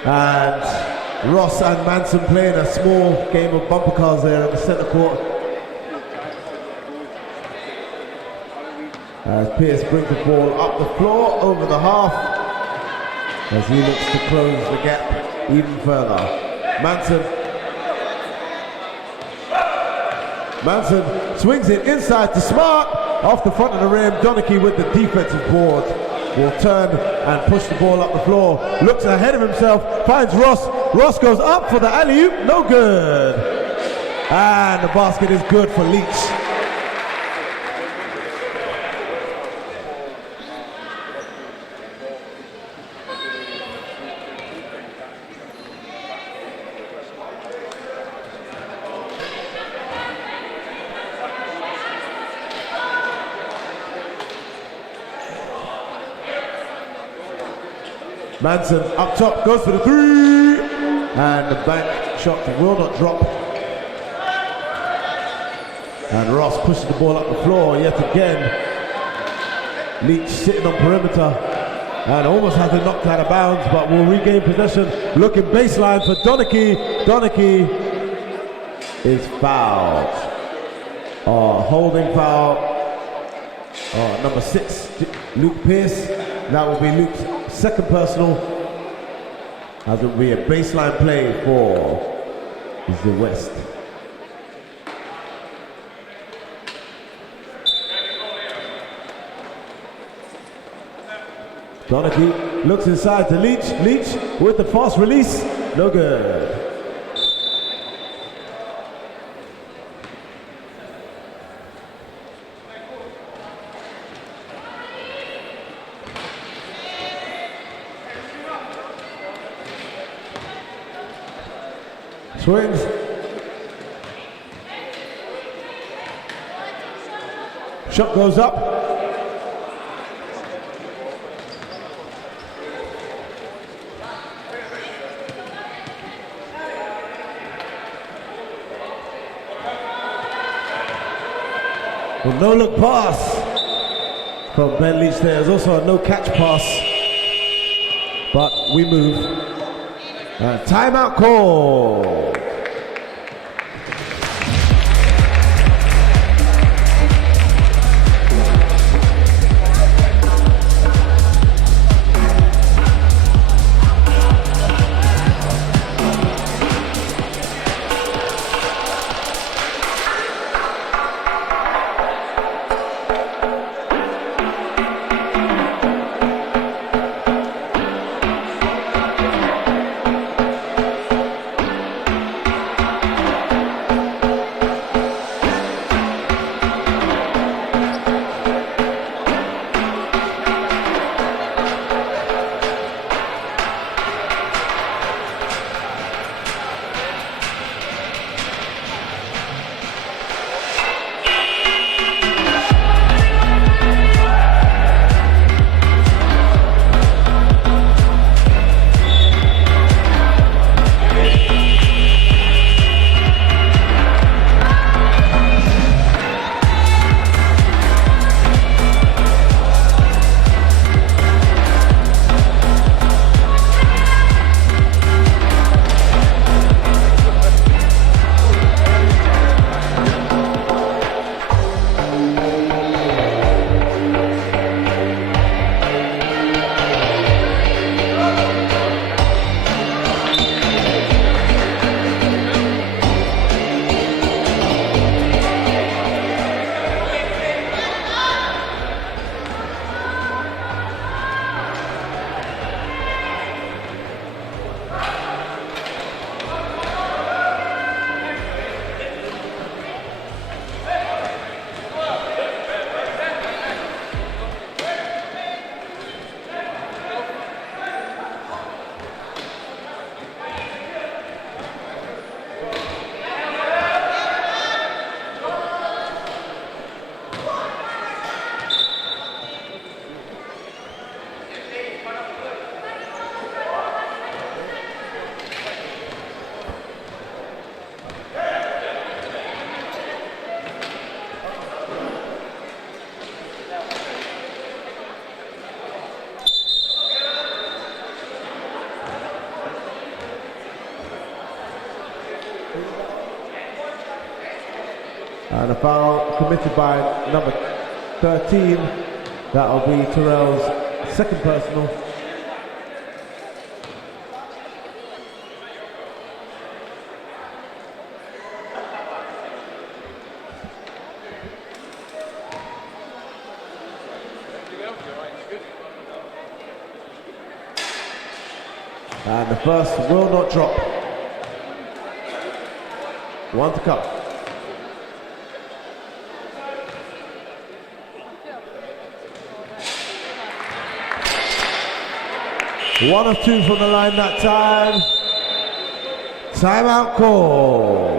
And Ross and Manson playing a small game of bumper cars there in the centre court. As Pierce brings the ball up the floor, over the half, as he looks to close the gap even further. Manson swings it inside to Smart, off the front of the rim. Donachie with the defensive board will turn and push the ball up the floor. Looks ahead of himself, finds Ross. Ross goes up for the alley-oop, no good. And the basket is good for Leach. Manson up top, goes for the three, and the bank shot will not drop. And Ross pushes the ball up the floor yet again. Leach sitting on perimeter and almost has it knocked out of bounds, but will regain possession. Looking baseline for Donachie. Donachie is fouled. Holding foul. Number 6, Luke Pierce. That will be Luke's second personal, as it will be a baseline play for the West. Donachie looks inside to Leach. Leach with the fast release, no good. Swings. Shot goes up. Well, no look pass from Ben Leach there. There's also a no catch pass. But we move. Timeout call. And a foul committed by number 13. That'll be Terrell's second personal. And the first will not drop. One to come. One of two from the line that time. Timeout call.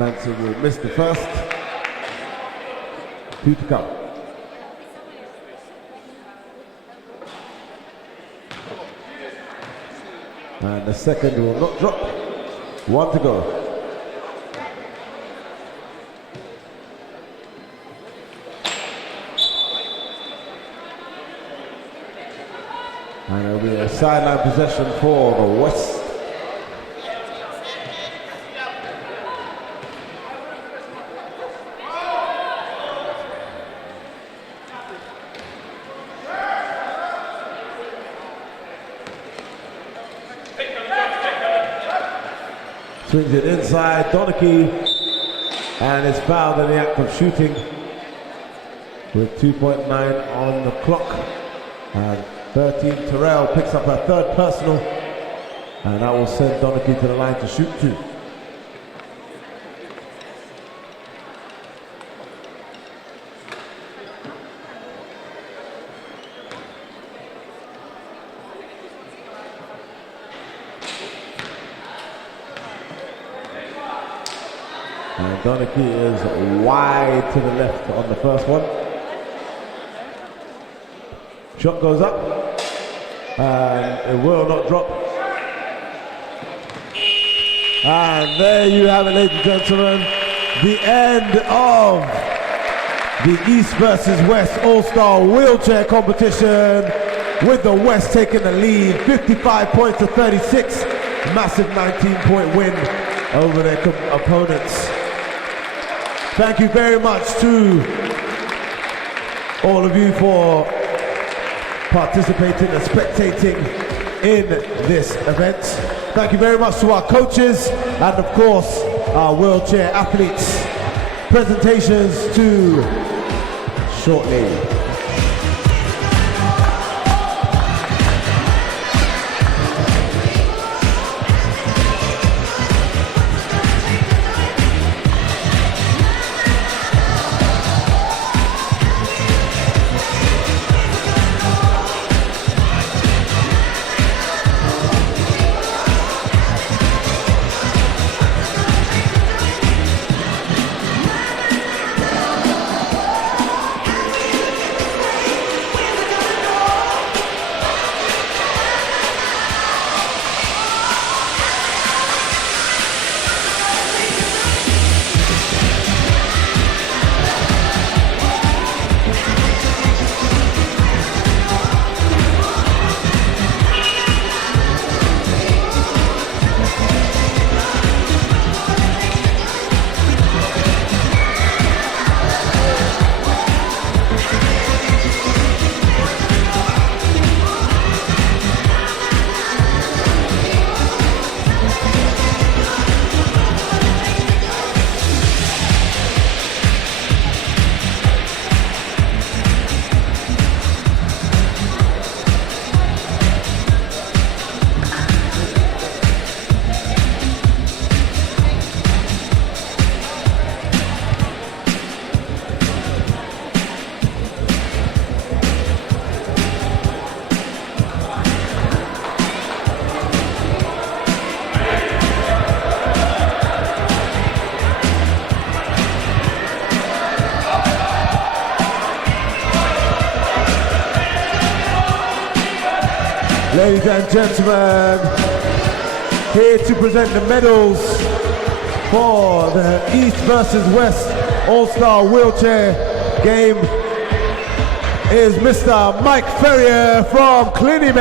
Manson will miss the first. 2 to come. And the second will not drop. 1 to go. And it'll be a sideline possession for the West. Swings it inside, Donachie, and is fouled in the act of shooting with 2.9 on the clock. And 13, Terrell picks up a third personal, and that will send Donachie to the line to shoot 2. And Donachie is wide to the left on the first one. Shot goes up, and it will not drop. And there you have it, ladies and gentlemen, the end of the East versus West All-Star Wheelchair competition, with the West taking the lead, 55 points to 36, massive 19-point win over their opponents. Thank you very much to all of you for participating and spectating in this event. Thank you very much to our coaches and of course our wheelchair athletes. Presentations to shortly. Ladies and gentlemen, here to present the medals for the East versus West All-Star Wheelchair Game is Mr. Mike Ferrier from Clinimed.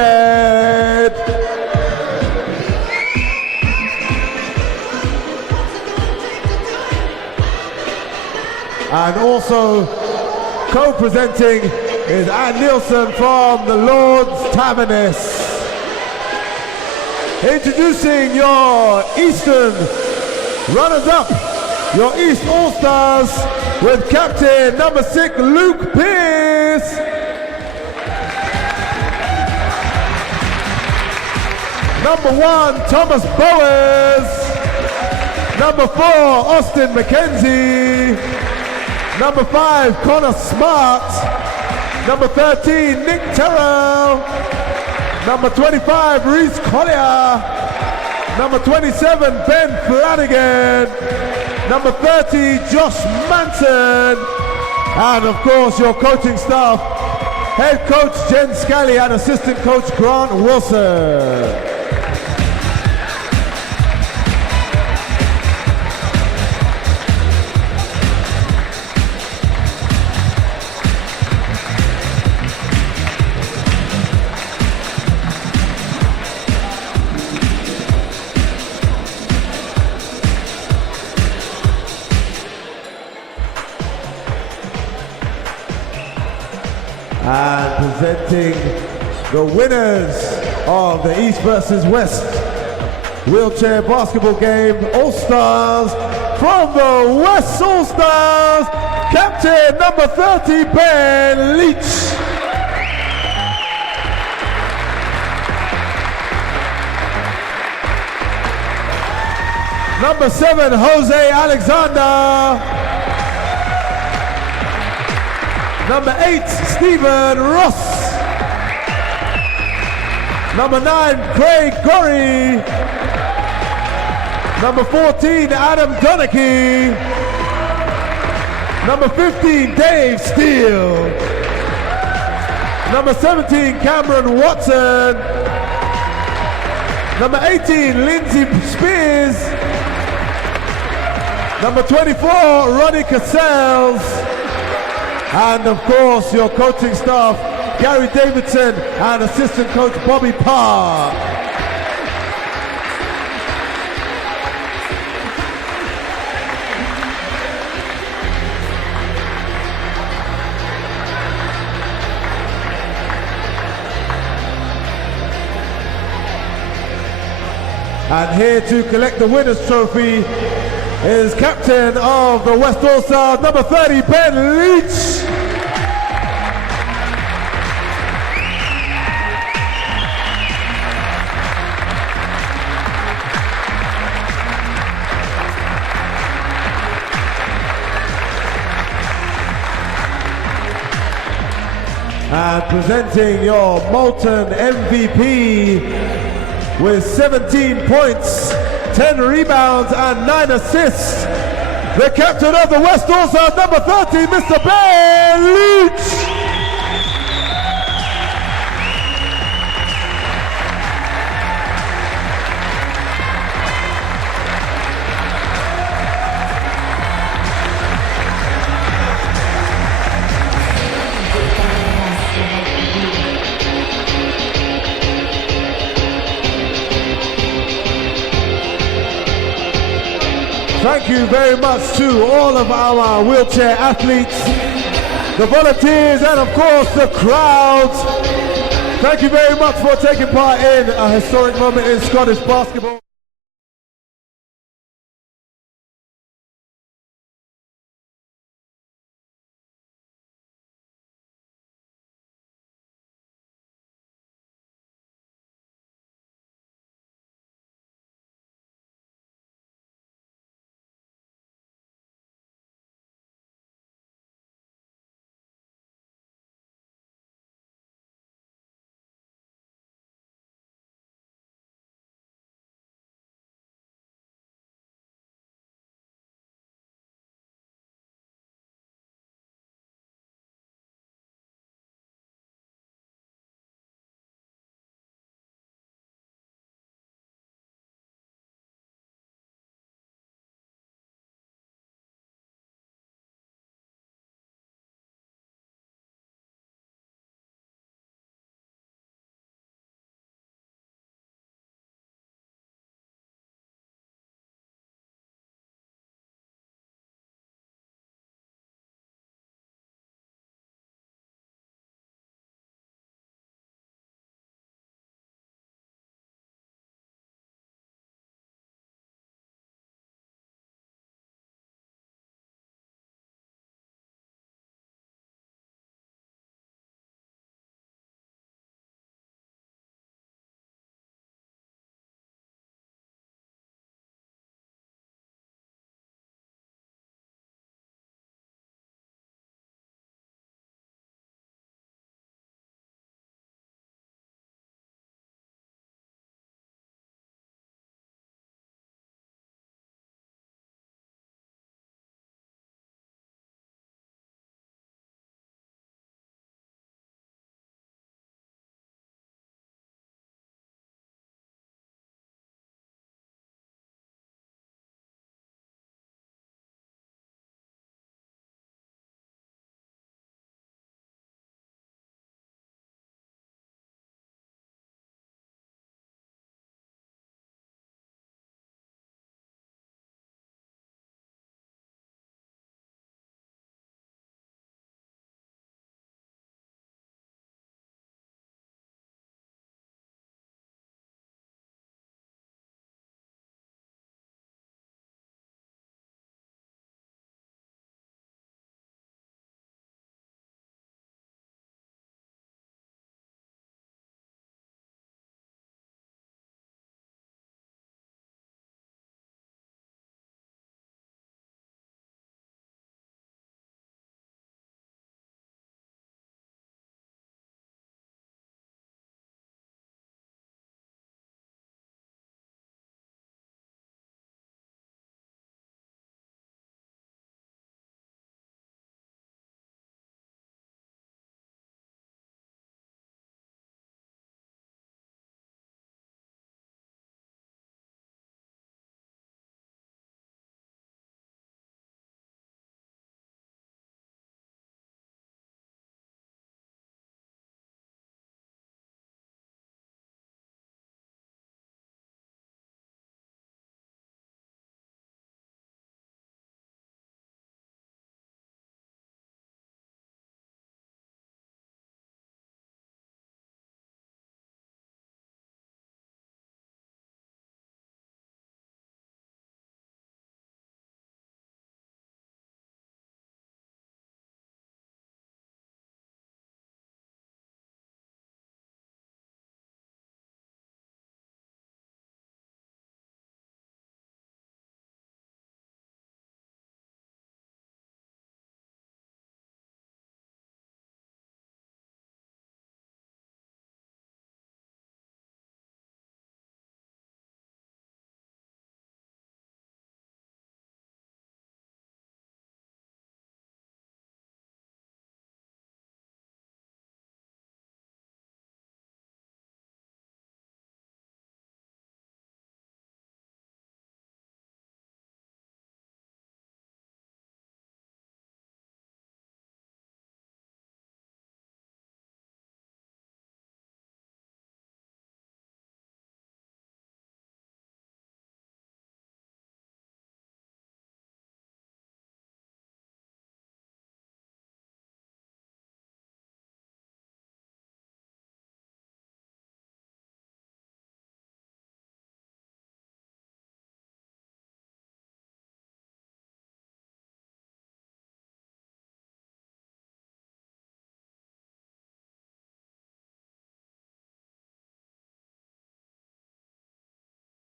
And also co-presenting is Ann Nielsen from the Lord's Taverness. Introducing your Eastern runners-up, your East All-Stars, with captain number 6, Luke Pierce. Number 1, Thomas Bowers. Number 4, Austin McKenzie. Number 5, Connor Smart. Number 13, Nick Terrell. Number 25, Reese Collier. Number 27, Ben Flanagan. Number 30, Josh Manson. And of course, your coaching staff, head coach Jen Scally and assistant coach Grant Wilson. presenting the winners of the East versus West wheelchair basketball game, All Stars. From the West All Stars, captain number 30, Ben Leach. Number 7, Jose Alexander. Number 8, Stephen Ross. Number 9, Craig Gorry. Number 14, Adam Donachie. Number 15, Dave Steele. Number 17, Cameron Watson. Number 18, Lindsay Spears. Number 24, Ronnie Cassells. And of course, your coaching staff, Gary Davidson and assistant coach Bobby Parr. And here to collect the winner's trophy is captain of the West All Stars, number 30, Ben Leach. And presenting your Molten MVP with 17 points, 10 rebounds and 9 assists, the captain of the West All Stars, number 30, Mr. Ben Leach. Thank you very much to all of our wheelchair athletes, the volunteers, and of course the crowds. Thank you very much for taking part in a historic moment in Scottish basketball.